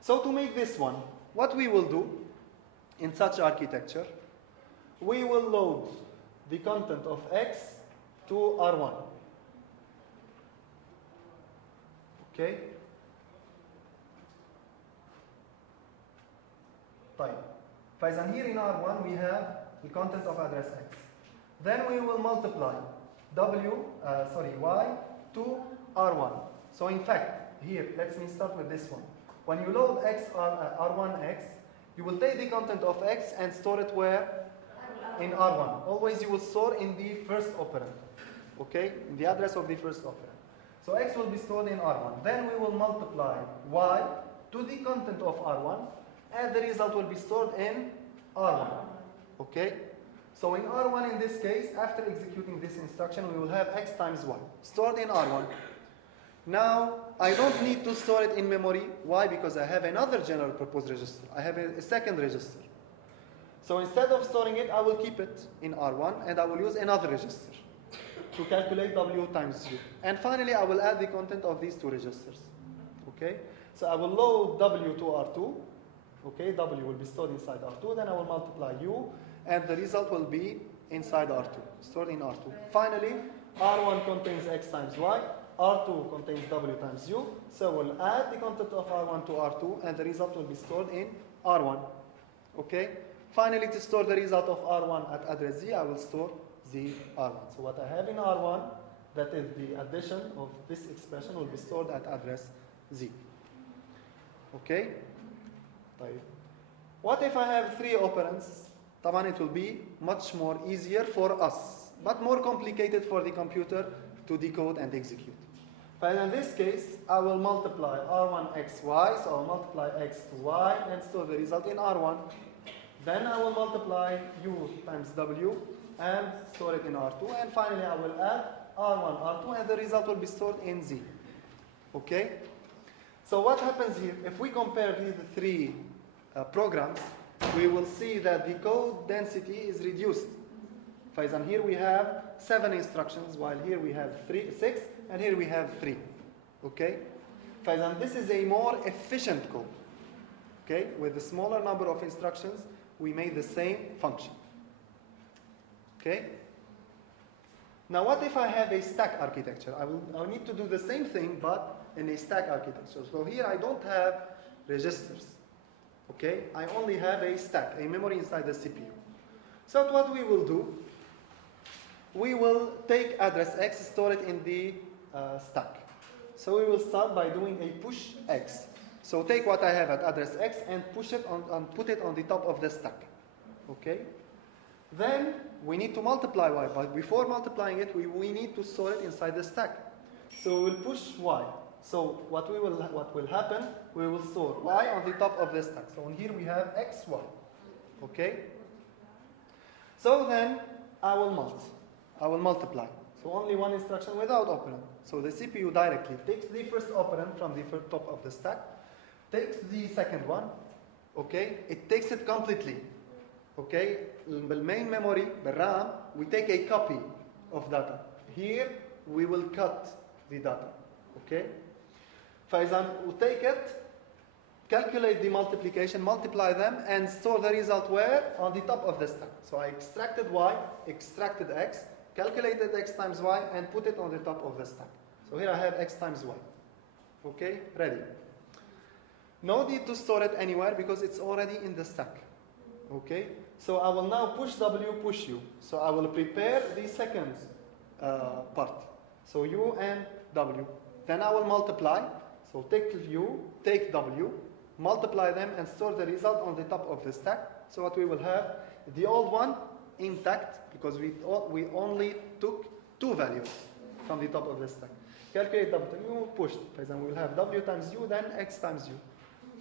So to make this one, what we will do in such architecture, we will load the content of X to R1. Okay? Fine. فإذا here in R1 we have the content of address X. Then we will multiply Y to R1. So in fact, here, let me start with this one. When you load R1X, you will take the content of X and store it where? In R1. Always you will store in the first operand. Okay? In the address of the first operand. So X will be stored in R1. Then we will multiply Y to the content of R1, and the result will be stored in R1. Okay? So in R1 in this case, after executing this instruction, we will have X times Y stored in R1. Now, I don't need to store it in memory. Why? Because I have another general purpose register. I have a second register. So instead of storing it, I will keep it in R1 and I will use another register to calculate W times U. And finally, I will add the content of these two registers. Okay? So I will load W to R2. Okay, W will be stored inside R2. Then I will multiply U. And the result will be inside R2, stored in R2. Finally, R1 contains X times Y, R2 contains W times U, so we'll add the content of R1 to R2, and the result will be stored in R1. Okay? Finally, to store the result of R1 at address Z, I will store Z R1. So what I have in R1, that is the addition of this expression, will be stored at address Z. Okay? What if I have three operands? It will be much more easier for us, but more complicated for the computer to decode and execute. But in this case, I will multiply R1XY, so I'll multiply X to Y and store the result in R1. Then I will multiply U times W and store it in R2. And finally, I will add R1, R2, and the result will be stored in Z. Okay? So what happens here, if we compare these three programs, we will see that the code density is reduced. For example, here we have 7 instructions, while here we have 6, and here we have 3. Okay? For example, this is a more efficient code. Okay? With a smaller number of instructions, we made the same function. Okay? Now, what if I have a stack architecture? I'll need to do the same thing, but in a stack architecture. So here I don't have registers. Okay, I only have a stack, a memory inside the CPU. So what we will do, we will take address X, store it in the stack. So we will start by doing a push X. So take what I have at address X and push it on, put it on the top of the stack. Okay. Then we need to multiply Y, but before multiplying it, we need to store it inside the stack. So we'll push Y. So what will happen? We will store Y on the top of the stack. So on here we have X, Y. Okay? So then I will multiply. So only one instruction without operand. So the CPU directly takes the first operand from the top of the stack, takes the second one, okay? It takes it completely, okay? بالmain memory, بالRAM, we take a copy of data. Here, we will cut the data, okay? فإذا we take it, calculate the multiplication, multiply them, and store the result where? On the top of the stack. So I extracted y, extracted x, calculated x times y, and put it on the top of the stack. So here I have x times y. Okay, ready. No need to store it anywhere because it's already in the stack. Okay, so I will now push w, push u. So I will prepare the second part. So u and w. Then I will multiply. So take u, take w, multiply them, and store the result on the top of the stack. So what we will have, the old one intact, because we only took two values from the top of the stack. Calculate w, push. Then we will have w times u, then x times u.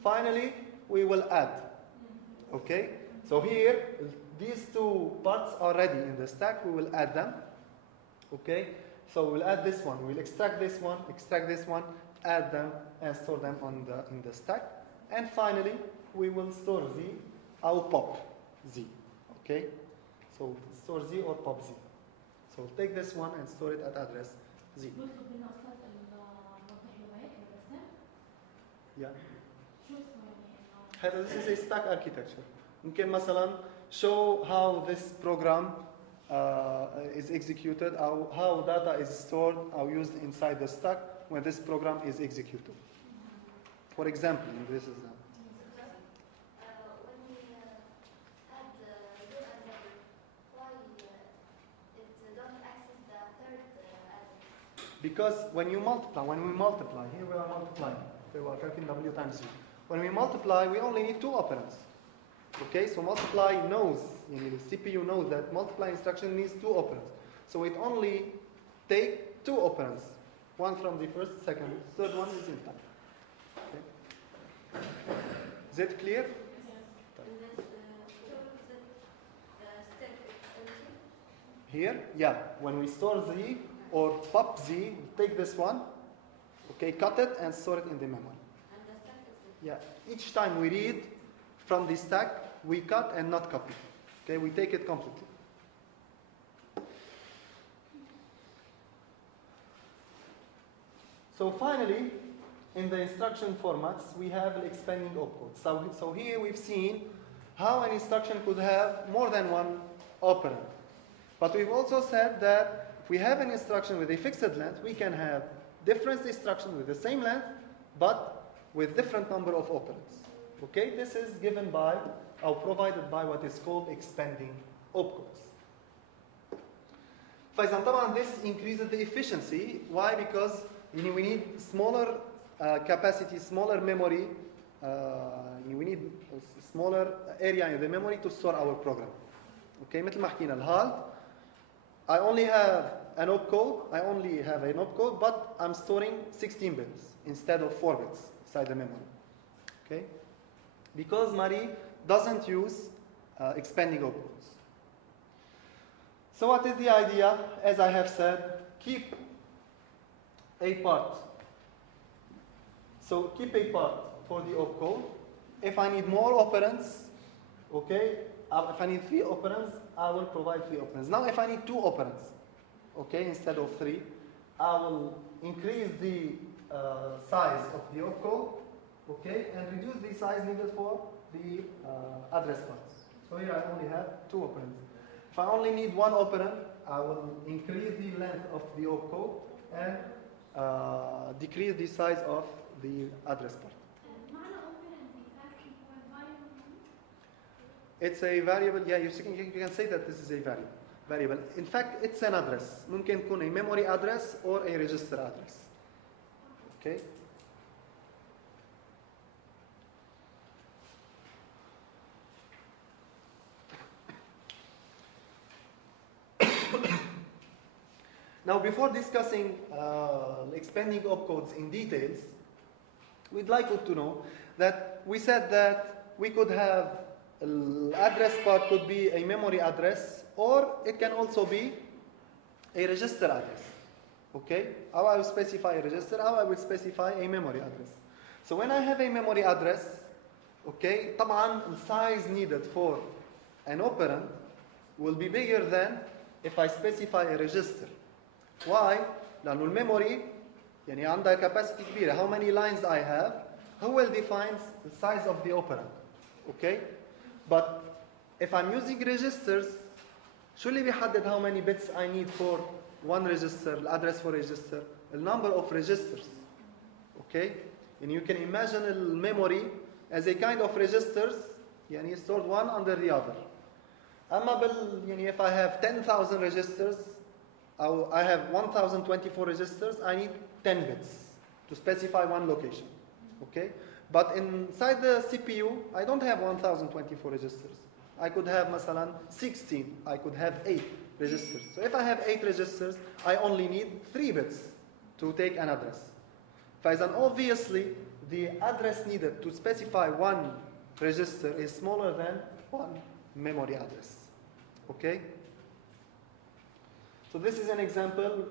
Finally, we will add. Okay? So here, these two parts are ready in the stack. We will add them. Okay? So we'll add this one. We'll extract this one, add them, and store them in the stack. And finally, we will store z, or pop z. Okay? So store z or pop z. So take this one and store it at address z. Yeah. This is a stack architecture. ممكن مثلا show how this program is executed, how data is stored or used inside the stack when this program is executed. For example, this is when we add u and w, why it don't access the third address? Because when we multiply, here we are multiplying. Okay, we are calculating w times u. When we multiply, we only need two operands. Okay, so multiply knows, the CPU knows that multiply instruction needs two operands. So it only take two operands. One from the first, second, third one is intact. Okay. Is it clear? Here, yeah, when we store z or pop z, we take this one, okay, cut it and store it in the memory. Yeah, each time we read from the stack, we cut and not copy. Okay, we take it completely. So finally, in the instruction formats, we have the expanding opcodes. So here we've seen how an instruction could have more than one operand. But we've also said that if we have an instruction with a fixed length, we can have different instructions with the same length, but with different number of operands. Okay, this is given by or provided by what is called expanding opcodes. فإذا طبعا this increases the efficiency. Why? Because we need smaller capacity, smaller memory. We need smaller area in the memory to store our program. Okay, مثل ما حكينا الهالد. I only have an opcode, but I'm storing 16 bits instead of 4 bits inside the memory. Okay, because Marie doesn't use expanding opcodes. So what is the idea? As I have said, keep a part. So keep a part for the opcode. If I need more operands, okay, if I need 3 operands, I will provide 3 operands. Now if I need 2 operands, okay, instead of 3, I will increase the size of the opcode, okay, and reduce the size needed for the address parts. So here I only have 2 operands. If I only need 1 operand, I will increase the length of the opcode and decrease the size of the address part. It's a variable. Yeah, you can say that this is a variable. In fact, it's an address. ممكن يكون a memory address or a register address. Okay. Now, before discussing expanding opcodes in details, we'd like you to know that we said that we could have address part could be a memory address, or it can also be a register address. Okay? How I will specify a register, how I will specify a memory address. So when I have a memory address, okay, طبعا the size needed for an operand will be bigger than if I specify a register. Why? لأنه الميموري يعني عندها capacity كبيرة. How many lines I have? Who will define the size of the operand? Okay? But if I'm using registers, شو اللي بيحدد how many bits I need for one register, address for register? The number of registers. Okay? And you can imagine the memory as a kind of registers, يعني stored one under the other. أما يعني if I have 10,000 registers, or I have 1,024 registers, I need 10 bits to specify one location. Okay? But inside the CPU, I don't have 1,024 registers. I could have مثلا 16, I could have 8 registers. So if I have 8 registers, I only need 3 bits to take an address. فإذا obviously, the address needed to specify one register is smaller than one memory address. Okay? So this is an example,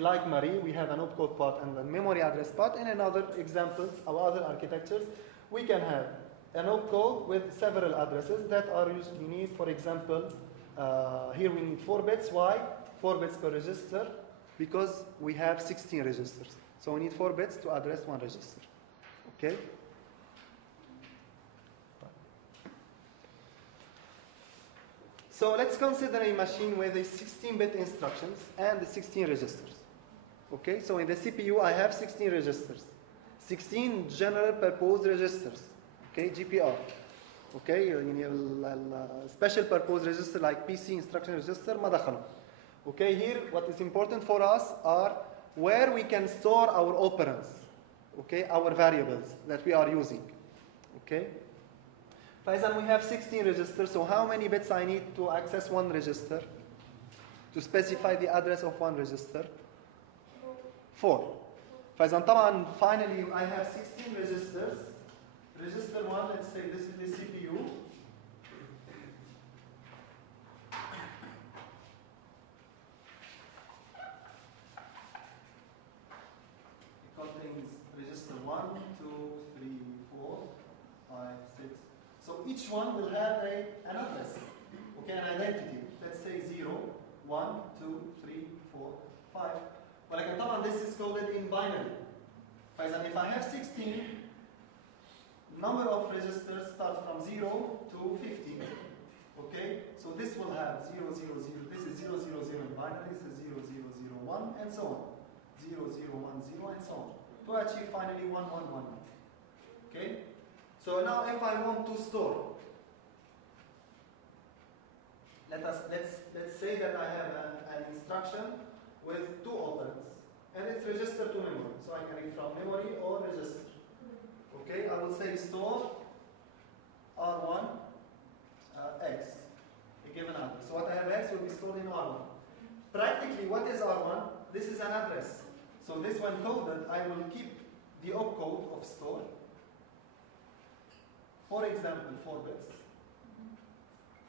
like Marie, we have an opcode part and a memory address part. And in other examples, our other architectures, we can have an opcode with several addresses that are usually need, for example, here we need 4 bits. Why? 4 bits per register, because we have 16 registers. So we need 4 bits to address one register. Okay? So let's consider a machine with a 16-bit instructions and the 16 registers. Okay, so in the CPU I have 16 registers, 16 general purpose registers. Okay, GPR. Okay, special purpose register like PC instruction register ما دخلوا. Okay, here what is important for us are where we can store our operands. Okay, our variables that we are using. Okay. فإذا we have 16 registers, so how many bits I need to access one register? To specify the address of one register? 4. فإذا طبعا finally I have 16 registers. Register 1, let's say this is the CPU. It contains register 1, 2, 3, 4, 5, 6. So each one will have an address, okay, an identity. Let's say 0, 1, 2, 3, 4, 5. But again, this is coded in binary. For example, if I have 16, number of registers starts from 0 to 15. Okay, so this will have 0, 0, 0. This is 0, 0, 0 in binary. This is 0, 0, 0, 1, and so on. 0, 0, 1, 0, and so on. To achieve finally 1, 1, 1. Okay. So now if I want to store, let's say that I have an instruction with 2 operands and it's registered to memory. So I can read from memory or register. Okay, I will say store R1 X, a given address. So what I have X will be stored in R1. Practically, what is R1? This is an address. So this when coded, I will keep the opcode of store. For example, 4 bits.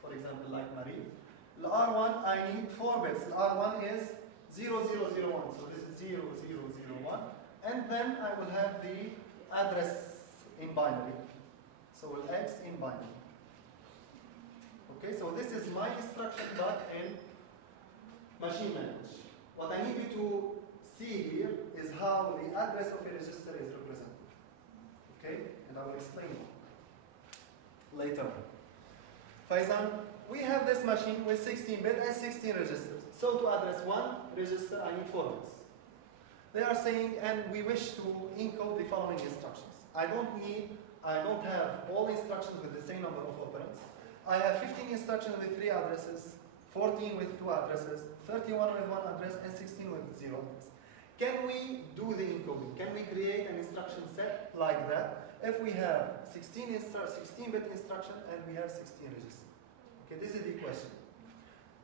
For example, like Marie. The R1, I need 4 bits. The R1 is 0001. So this is 0001. And then I will have the address in binary. So we'll X in binary. Okay, so this is my instruction but in machine language. What I need you to see here is how the address of a register is represented. Okay, and I will explain it later. For example, we have this machine with 16-bit and 16 registers. So to address one register, I need 4 bits. They are saying, and we wish to encode the following instructions. I don't have all instructions with the same number of operands. I have 15 instructions with 3 addresses, 14 with 2 addresses, 31 with 1 address, and 16 with 0 address. Can we do the encoding? Can we create an instruction set like that if we have 16-bit instruction and we have 16 registers? Okay, this is the question.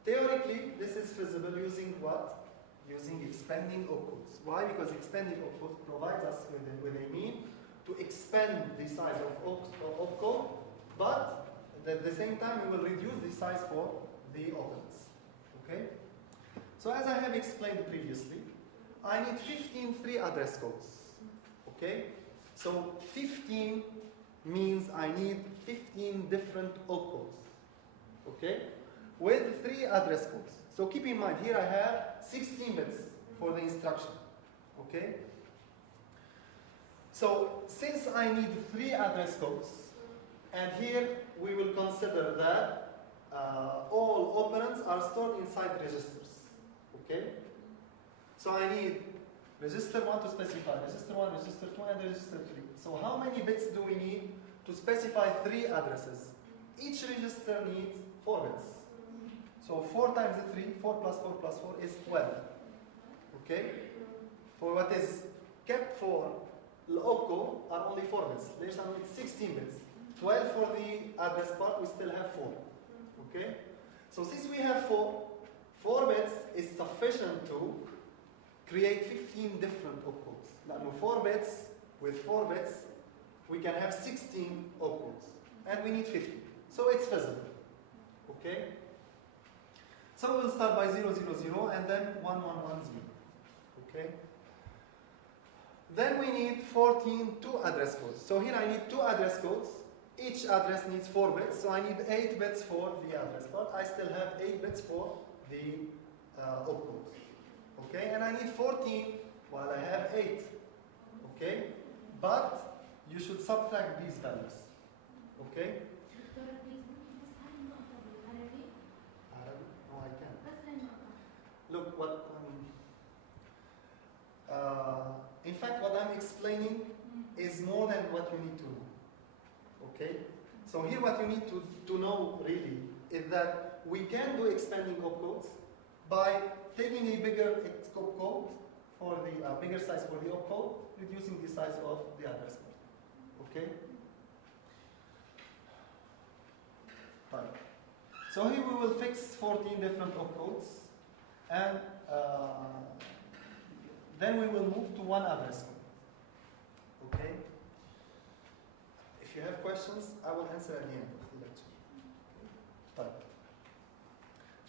Theoretically, this is feasible using what? Using expanding opcodes. Why? Because expanding opcodes provides us with a mean to expand the size of opcode, but at the same time we will reduce the size for the operands. Okay? So as I have explained previously, I need 15 free address codes. Okay? So 15 means I need 15 different opcodes. Okay? With 3 address codes. So keep in mind, here I have 16 bits for the instruction. Okay? So since I need 3 address codes, and here we will consider that all operands are stored inside registers. Okay? So I need register 1 to specify, register 1, register 2, and register 3. So how many bits do we need to specify 3 addresses? Each register needs 4 bits. So 4 times 3, 4 plus 4 plus 4 is 12. Okay? For what is kept for الOpco are only 4 bits. There's only 16 bits. 12 for the address part, we still have 4. Okay? So since we have 4 bits is sufficient to create 15 different opcodes. Now 4 bits, with 4 bits, we can have 16 opcodes. And we need 50. So it's feasible. Okay? So we'll start by 0, 0, 0, and then 1, 1, 1, 0. Okay? Then we need 14 2-address codes. So here I need 2 address codes. Each address needs 4 bits, so I need 8 bits for the address part. I still have 8 bits for the opcodes. Okay, and I need 14 while I have 8. Okay, but you should subtract these values. Okay? No, I can't. Look, in fact, what I'm explaining is more than what you need to know. Okay? So here what you need to know really is that we can do expanding opcodes by taking a bigger opcode for the bigger size for the opcode, reducing the size of the address part. Okay? Right. So here we will fix 14 different opcodes, and then we will move to 1 address code. Okay? If you have questions, I will answer at the end of the lecture. Right.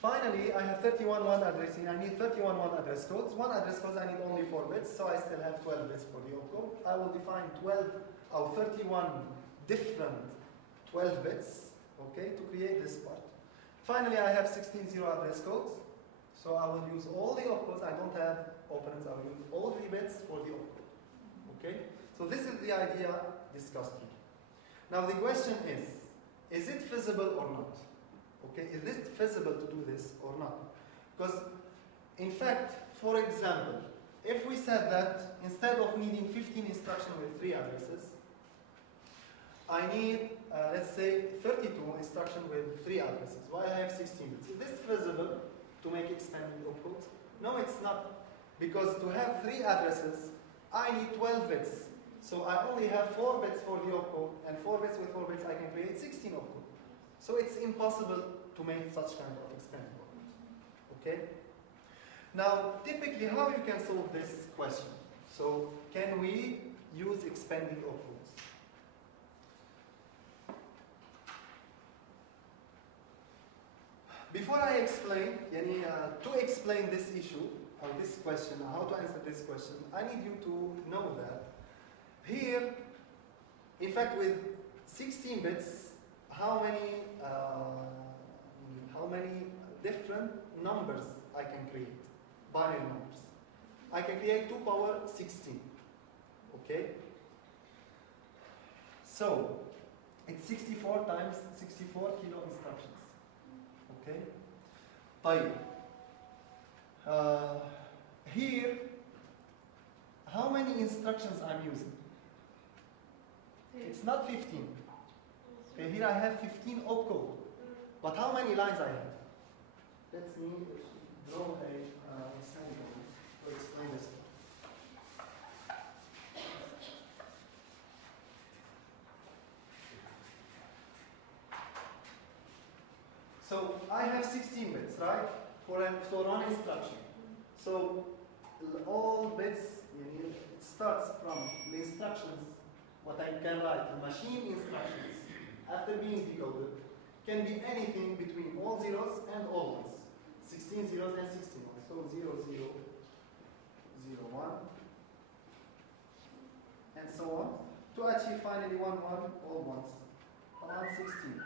Finally, I have 31 addressing. I need 31 address codes. 1 address code, I need only 4 bits, so I still have 12 bits for the opcode. I will define 31 different 12 bits, okay, to create this part. Finally, I have 16 0 address codes, so I will use all the opcodes. I don't have operands. I will use all the bits for the opcode. Okay, so this is the idea discussed here. Now the question is it feasible or not? Okay, is it feasible to do this or not? Because, in fact, for example, if we said that instead of needing 15 instructions with 3 addresses, I need, let's say, 32 instructions with 3 addresses. Why I have 16 bits? Is this feasible to make expanding opcodes? No, it's not. Because to have 3 addresses, I need 12 bits. So I only have 4 bits for the opcode, and 4 bits with 4 bits, I can create 16 opcodes. So it's impossible to make such kind of expanding opcodes. Okay? Now, typically, how you can solve this question? So, can we use expanding opcodes? Before I explain, to explain this issue, or this question, how to answer this question, I need you to know that here, in fact, with 16 bits, how many different numbers I can create? Binary numbers. I can create 2 power 16. Okay? So, it's 64 times 64 kilo instructions. Okay? طيب. Here, how many instructions I'm using? It's not 15. Okay, here I have 15 opcode. But how many lines I have? Let me draw a sample to explain this. So I have 16 bits, right? For one instruction. So all bits, it starts from the instructions, what I can write, the machine instructions, after being decoded, can be anything between all zeros and all ones. 16 zeros and 16 ones. So 0, 0, 0, 1, and so on, to achieve finally 1, 1, all ones, around 16.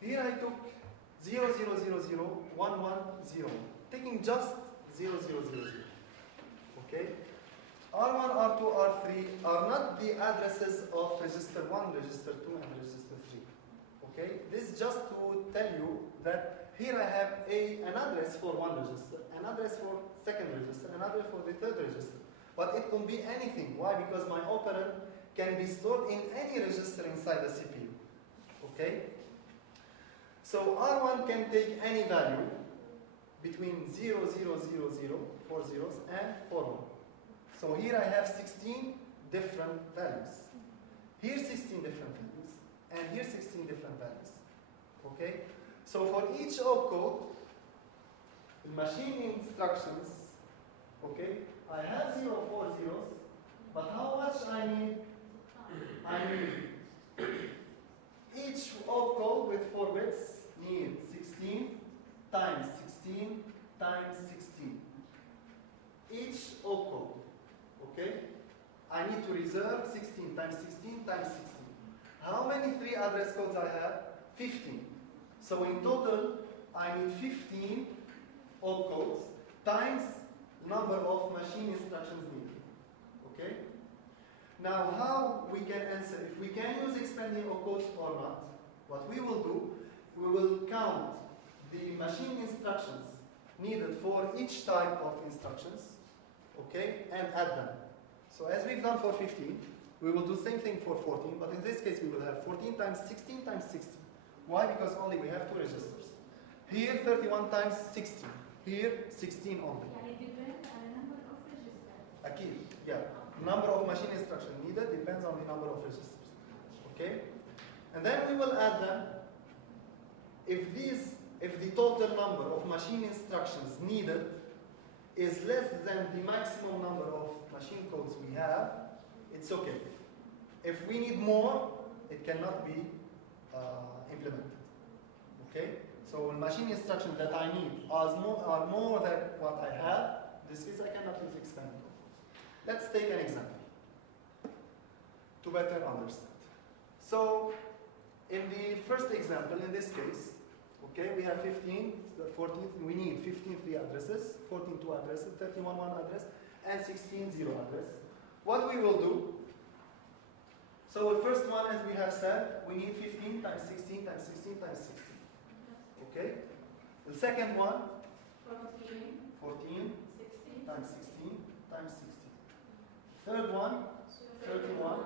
Here I took 0, 0, 0, 0, 1, 1, 0. Taking just 0, 0, 0, 0. Okay? R1, R2, R3 are not the addresses of register 1, register 2, and register 3. Okay? This is just to tell you that here I have an address for one register, an address for second register, an address for the third register. But it can be anything. Why? Because my operand can be stored in any register inside the CPU. Okay? So R1 can take any value between 0, 0, 0, 0, 4 zeros, and 4, 1. So here I have 16 different values. Here 16 different values, and here 16 different values. Okay? So for each opcode, the machine instructions, okay, I have 0, 4 zeros, but how much I need? I need each opcode with 4 bits need 16 times 16 times 16. Each opcode, okay? I need to reserve 16 times 16 times 16. How many 3 address codes I have? 15. So in total, I need 15 opcodes times number of machine instructions needed. Okay? Now, how we can answer, if we can use expanding opcodes or not, what we will do, we will count the machine instructions needed for each type of instructions, okay, and add them. So as we've done for 15, we will do the same thing for 14, but in this case we will have 14 times 16 times 16. Why? Because only we have 2 registers. Here 31 times 16. Here 16 only. يعني depend on the number of registers. Akid, yeah. Number of machine instruction needed depends on the number of registers. Okay? And then we will add them. If the total number of machine instructions needed is less than the maximum number of machine codes we have, it's okay. If we need more, it cannot be implemented. Okay? So machine instructions that I need are more than what I have. In this case, I cannot use expanded. Let's take an example to better understand. So in the first example, in this case, okay, we have 15, 14, we need 15 3 addresses, 14 2 addresses, 31 1 address, and 16 0 address. What we will do, so the first one, as we have said, we need 15 times 16 times 16 times 16. Okay? The second one, 14 times 16 times 16. Third one, 31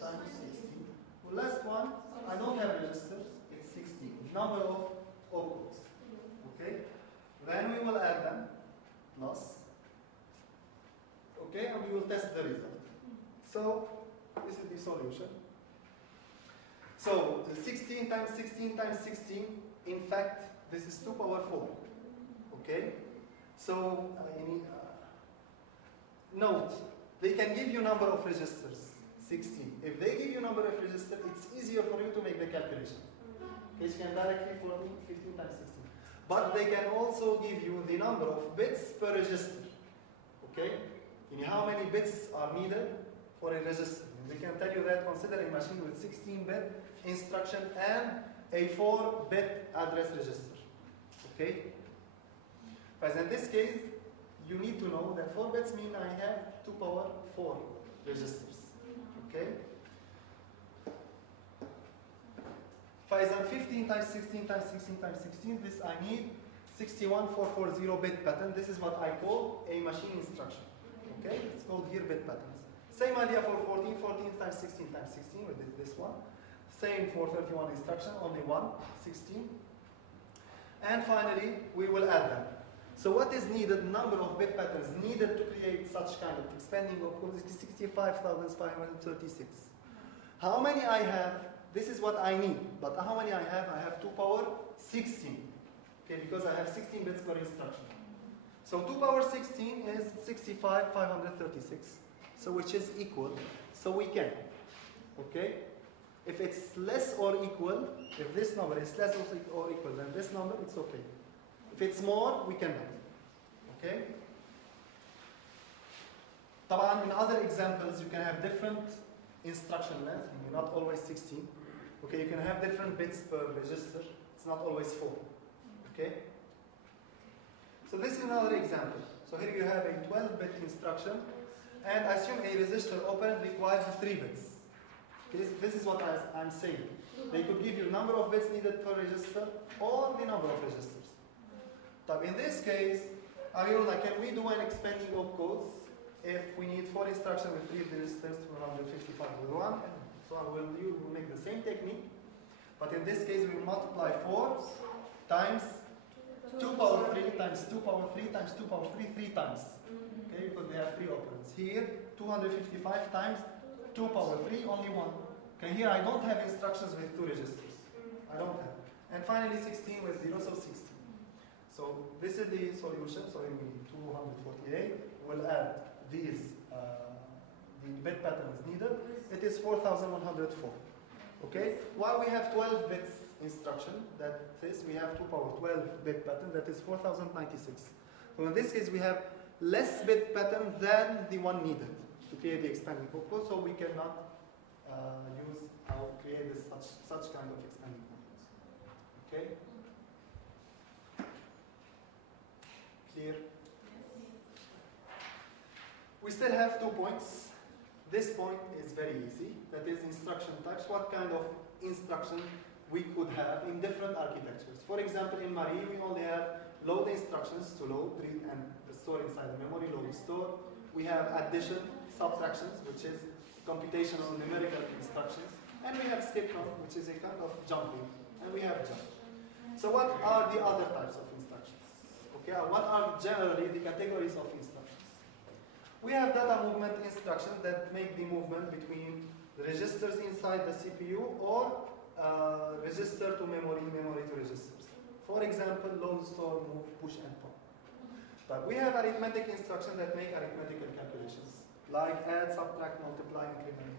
times 16. The last one, I don't have registers, it's 16. Number of opcodes. Okay? Then we will add them, plus. Okay, and we will test the result. So, this is the solution. So, 16 times 16 times 16, in fact, this is 2 power 4. Okay? So, note, they can give you number of registers, 16. If they give you number of registers, it's easier for you to make the calculation. Okay, you can directly 14, 15 times 16. But they can also give you the number of bits per register. Okay? You know how many bits are needed for a register. They can tell you that consider a machine with 16-bit instruction and a 4-bit address register. Okay? But in this case, you need to know that 4 bits mean I have 2 power 4 registers. Okay? Faizan 15 times 16 times 16 times 16, this I need 61440 bit pattern. This is what I call a machine instruction. Okay? It's called here bit patterns. Same idea for 14, 14 times 16 times 16 with this one. Same for 31 instruction, only 1, 16. And finally, we will add them. So what is needed, number of bit patterns needed to create such kind of expanding of codes is 65,536. How many I have? This is what I need. But how many I have? I have 2 power 16. Okay, because I have 16 bits per instruction. So 2 power 16 is 65, 536. So which is equal. So we can. Okay? If it's less or equal, if this number is less or equal than this number, it's okay. If it's more, we cannot. Okay? طبعا in other examples, you can have different instruction length, not always 16. Okay, you can have different bits per register. It's not always 4. Okay? So this is another example. So here you have a 12-bit instruction, and assume a register operand requires 3 bits. Okay, this is what I'm saying. They could give you number of bits needed per register or the number of registers. But in this case, can we do an expanding of codes if we need 4 instructions with 3 registers to 155 with 1? So we'll make the same technique, but in this case we will multiply 4 times 2 power 3 times 2 power 3 times 2 power 3 3 times. Okay, because they have 3 operands. Here, 255 times 2 power 3, only 1. Okay, here I don't have instructions with 2 registers. I don't have. And finally 16 with 0, so 16. So this is the solution. So we need 248. We'll add these, the bit patterns needed. It is 4104. Okay, while we have 12 bits instruction, that is, we have 2 power 12 bit pattern, that is 4096. So in this case, we have less bit pattern than the one needed to create the expanding code, so we cannot create this such kind of expanding codes. Okay? Clear? We still have 2 points. This point is very easy. That is instruction types. What kind of instruction we could have in different architectures. For example, in Marie, we only have load instructions to load, read, and store inside the memory, load, store. We have addition, subtractions, which is computational numerical instructions. And we have skip count, which is a kind of jumping. And we have jump. So what are the other types of instructions? Okay, what are generally the categories of instructions? We have data movement instructions that make the movement between the registers inside the CPU or register to memory, memory to registers. For example, load, store, move, push, and pop. But we have arithmetic instructions that make arithmetical calculations, like add, subtract, multiply, increment.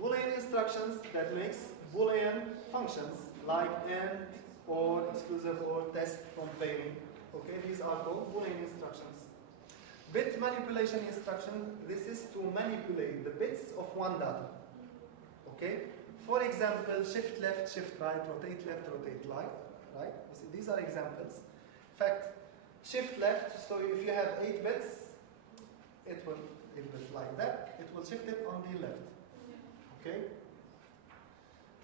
Boolean instructions that makes Boolean functions, like AND, or, exclusive, or, test, comparing. Okay, these are called Boolean instructions. Bit manipulation instruction, this is to manipulate the bits of one data. Okay? For example, shift left, shift right, rotate left, rotate right. You see, these are examples. In fact, shift left, so if you have 8 bits, it will like that. It will shift it on the left. Okay?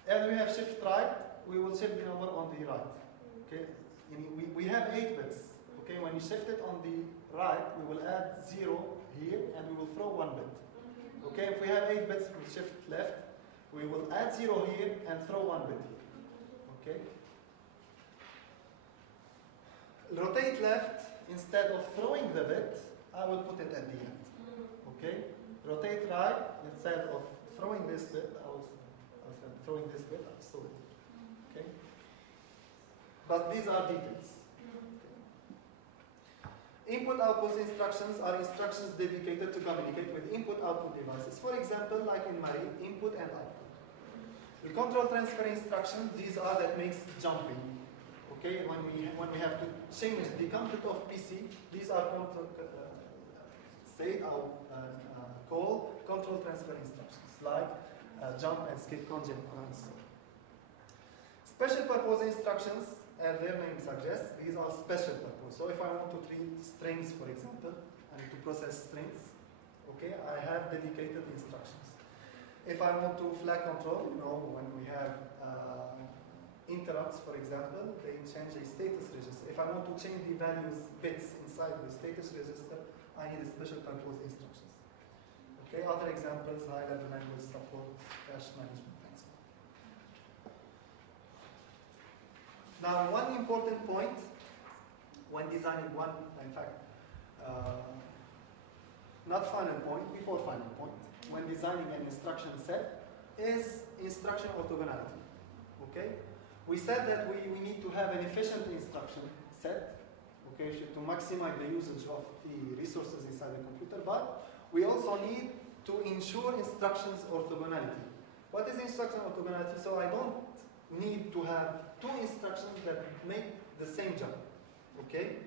And we have shift right, we will shift the number on the right. Okay? We have 8 bits. Okay? When you shift it on the right, we will add 0 here, and we will throw 1 bit. Okay? If we have 8 bits, we shift left. We will add 0 here and throw 1 bit here. Okay? Rotate left, instead of throwing the bit, I will put it at the end. Okay? Rotate right, instead of throwing this bit, throwing this bit, I'll store it. Okay? But these are details. Input-output instructions are instructions dedicated to communicate with input-output devices. For example, like in Marie, input and output. The control transfer instructions, these are that makes jumping. Okay, when we have to change the content of PC, these are called control transfer instructions, like jump and skip, conjugate, and so on. Special purpose instructions, as their name suggests, these are special purpose. So if I want to treat strings, for example, and to process strings, okay, I have dedicated instructions. If I want to flag control, when we have interrupts, for example, they change a status register. If I want to change the values bits inside the status register, I need a special purpose instructions. Okay, other examples, high-level language support, cache management, and so on. Now, one important point when designing not final point, before final point, when designing an instruction set is instruction orthogonality. Okay? We said that we need to have an efficient instruction set. okay, to maximize the usage of the resources inside the computer, but we also need to ensure instructions orthogonality. What is instruction orthogonality? So I don't need to have two instructions that make the same job, okay?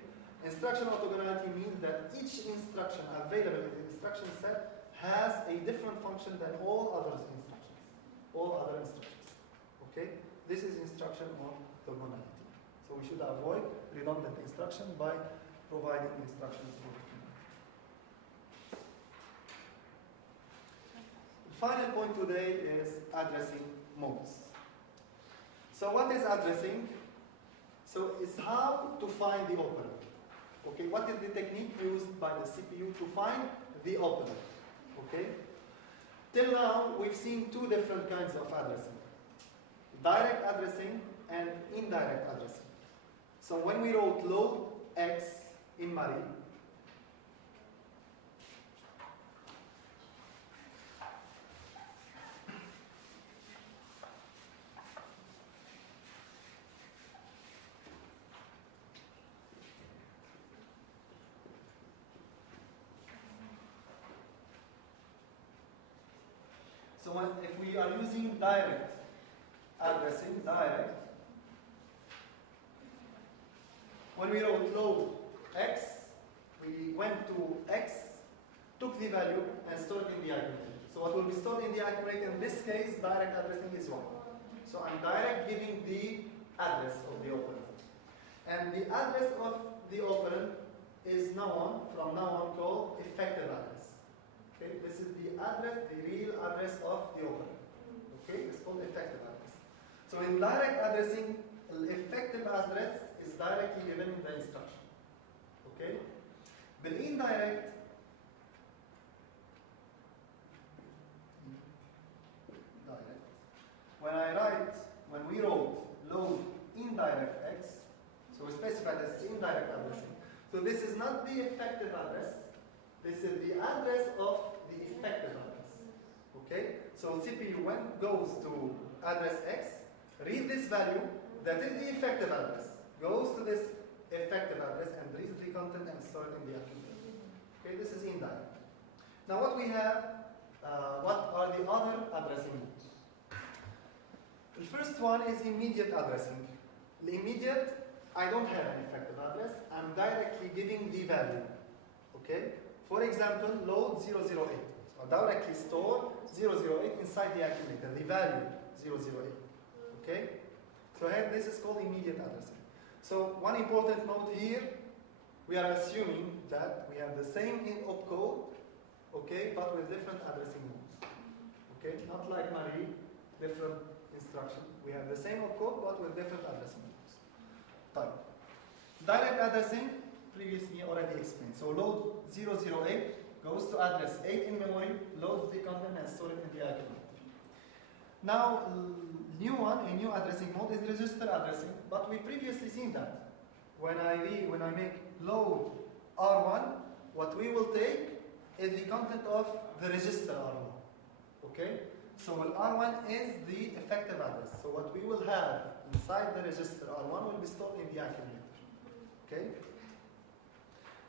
Instruction orthogonality means that each instruction available in the instruction set has a different function than all other instructions, okay? This is instruction orthogonality. So we should avoid redundant instruction by providing instructions orthogonality. The final point today is addressing modes. So what is addressing? So it's how to find the operand. Okay, what is the technique used by the CPU to find the operand? Okay. Till now, we've seen two different kinds of addressing. Direct addressing and indirect addressing. So when we wrote load X in Marie, so if we are using direct addressing, when we wrote load X, we went to X, took the value, and stored it in the accumulator. So what will be stored in the accumulator in this case, direct addressing is 1. So I'm direct giving the address of the operand. And the address of the operand is from now on called effective address. Okay, this is the address, the real address of the operand. Okay, it's called effective address. So in direct addressing, effective address is directly given in the instruction. Okay? But indirect, when we wrote load indirect X, so we specified as indirect addressing. So this is not the effective address, this is the address of the effective address. Okay? So CPU goes to address X, read this value, that is the effective address, goes to this effective address and reads the content and store it in the accumulator. Okay, this is indirect. Now what we have, what are the other addressing modes? The first one is immediate addressing. The immediate, I don't have an effective address, I'm directly giving the value. Okay? For example, load 008. So I directly store 008 inside the accumulator, the value 008. Okay? So here this is called immediate addressing. So one important note here, we are assuming that we have the same opcode, okay, but with different addressing modes. Okay? Not like Marie, different instruction. We have the same opcode, but with different addressing modes. Type. Direct addressing, previously already explained. So load 008 goes to address 8 in memory, loads the content and stores it in the accumulator. Now, a new addressing mode is register addressing, but we previously seen that. When I make load R1, what we will take is the content of the register R1. Okay? So R1 is the effective address. So what we will have inside the register R1 will be stored in the accumulator. Okay?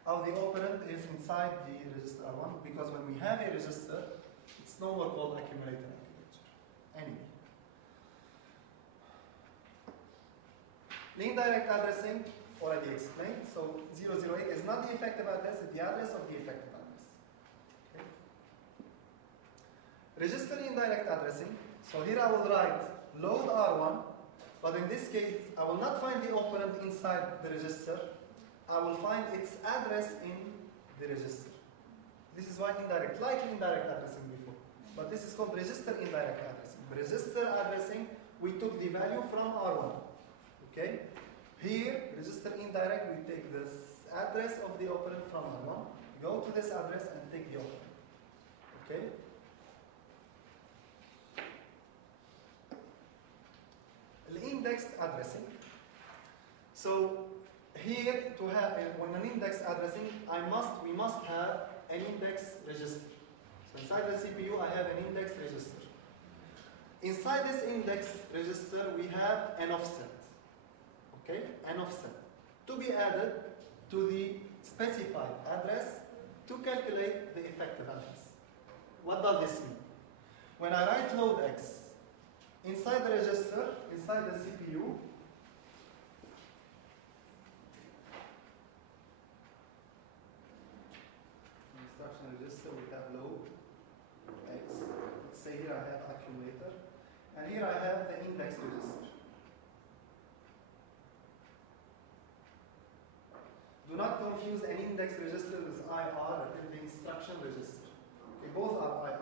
How the operand is inside the register R1, because when we have a register, it's no more called accumulator. Anyway. The indirect addressing, already explained. So 008 is not the effective address, it's the address of the effective address. Okay. Register indirect addressing. So here I will write load R1, but in this case, I will not find the operand inside the register. I will find its address in the register. This is why indirect, like indirect addressing before. But this is called register indirect addressing. Register addressing, we took the value from R1. Okay? Here, register indirect, we take this address of the operand from R1, go to this address and take the operand. Okay? Indexed addressing. So here, to have when an index addressing, we must have an index register. So inside the CPU, I have an index register. Inside this index register, we have an offset. Okay, an offset to be added to the specified address to calculate the effective address. What does this mean? When I write load X inside the register, inside the CPU, instruction register, we have load X. Let's say here I have accumulator, and here I have the index register. Do not confuse an index register with IR, that is the instruction register. Okay, both are IR,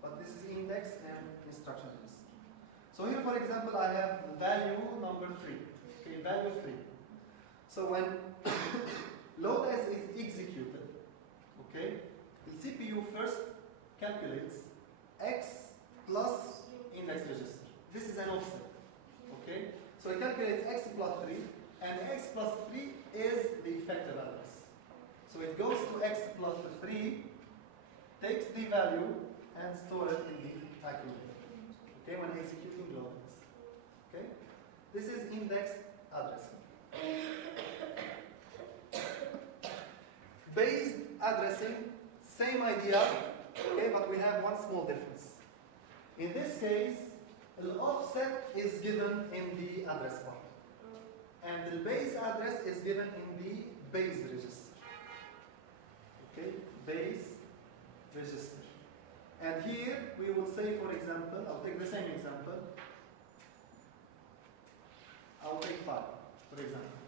but this is index and instruction register. So here, for example, I have value number 3. Okay, value 3. So when load S is executed, okay, the CPU first calculates X plus index register. This is an offset. Okay, so it calculates X plus 3, and X plus 3 is the effective address. So it goes to X plus 3, takes the value, and stores it in the accumulator. Okay, when executing load X. Okay, this is index addressing. Based addressing, same idea, okay, but we have one small difference. In this case, the offset is given in the address bar, and the base address is given in the base register. Okay, base register. And here we will say, for example, I'll take the same example. I'll take 5, for example.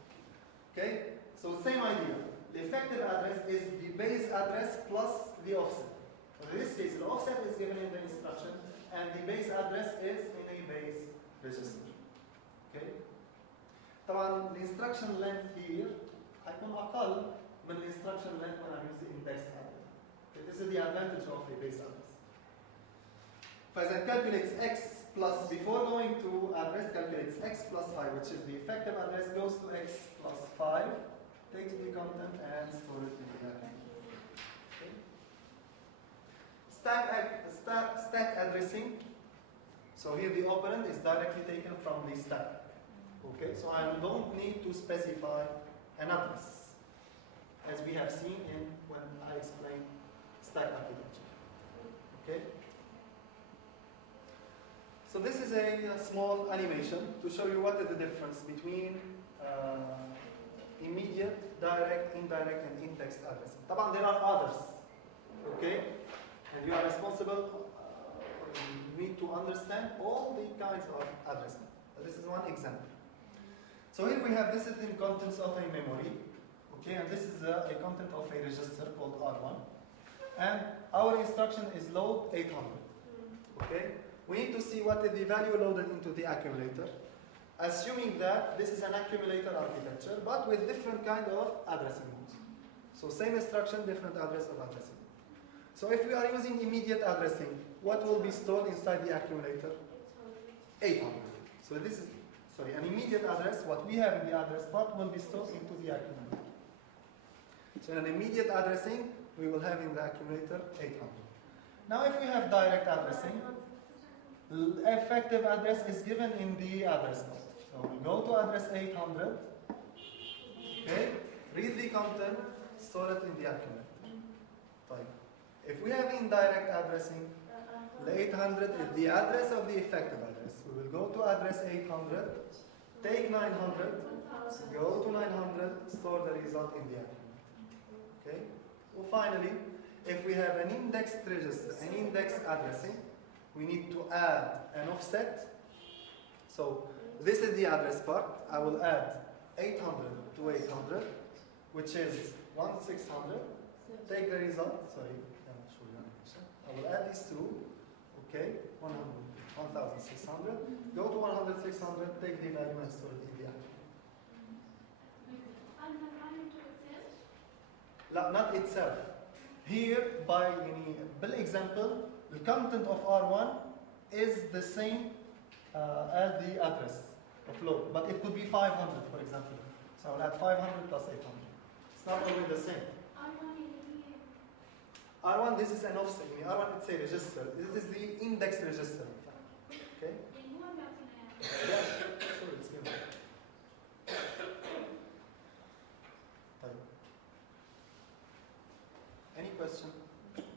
Okay, so same idea. The effective address is the base address plus the offset. So in this case, the offset is given in the instruction, and the base address is in a base register. Okay. طبعا the instruction length here هيكون أقل من the instruction length when I'm using index address. Okay. This is the advantage of a base address. فإذا it calculates x plus, before going to address, calculates x plus 5, which is the effective address, goes to x plus 5, takes the content and stores it in the address. Okay. Stack addressing. So here the operand is directly taken from the stack. Okay, so I don't need to specify an address, as we have seen in when I explained stack architecture. Okay. So this is a small animation to show you what is the difference between immediate, direct, indirect, and in-text addressing. طبعا there are others. Okay, and you are responsible. You need to understand all the kinds of addressing. This is one example. So here we have, this is the contents of a memory, okay, and this is a content of a register called R1, and our instruction is load 800, okay. We need to see what is the value loaded into the accumulator, assuming that this is an accumulator architecture, but with different kind of addressing modes. So same instruction, different address of addressing. So if we are using immediate addressing, what will be stored inside the accumulator? 800. So this is, sorry, an immediate address, what we have in the address part will be stored into the accumulator. So in an immediate addressing, we will have in the accumulator 800. Now if we have direct addressing, effective address is given in the address part. So we go to address 800, okay, read the content, store it in the accumulator. Fine. If we have indirect addressing, the 800 is the address of the effective address. We will go to address 800, take 900, go to 900, store the result in the accumulator. Okay? Well, finally, if we have an indexed register, an indexed addressing, we need to add an offset. So this is the address part. I will add 800 to 800, which is 1600. Take the result. Sorry, I'm not sure. I will add these two. Okay, 1600. Go to 1600. Take the value and store it in the accumulator. Not itself. Here, by the example, the content of R1 is the same as the address of load, but it could be 500, for example. So I'll add 500 plus 800. It's not always the same. R1, this is an offset. R1, it's a register. This is the index register. Okay? Yeah, sure, it's given. question?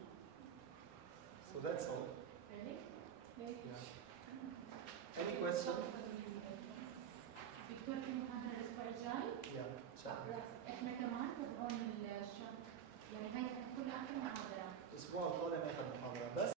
So that's all.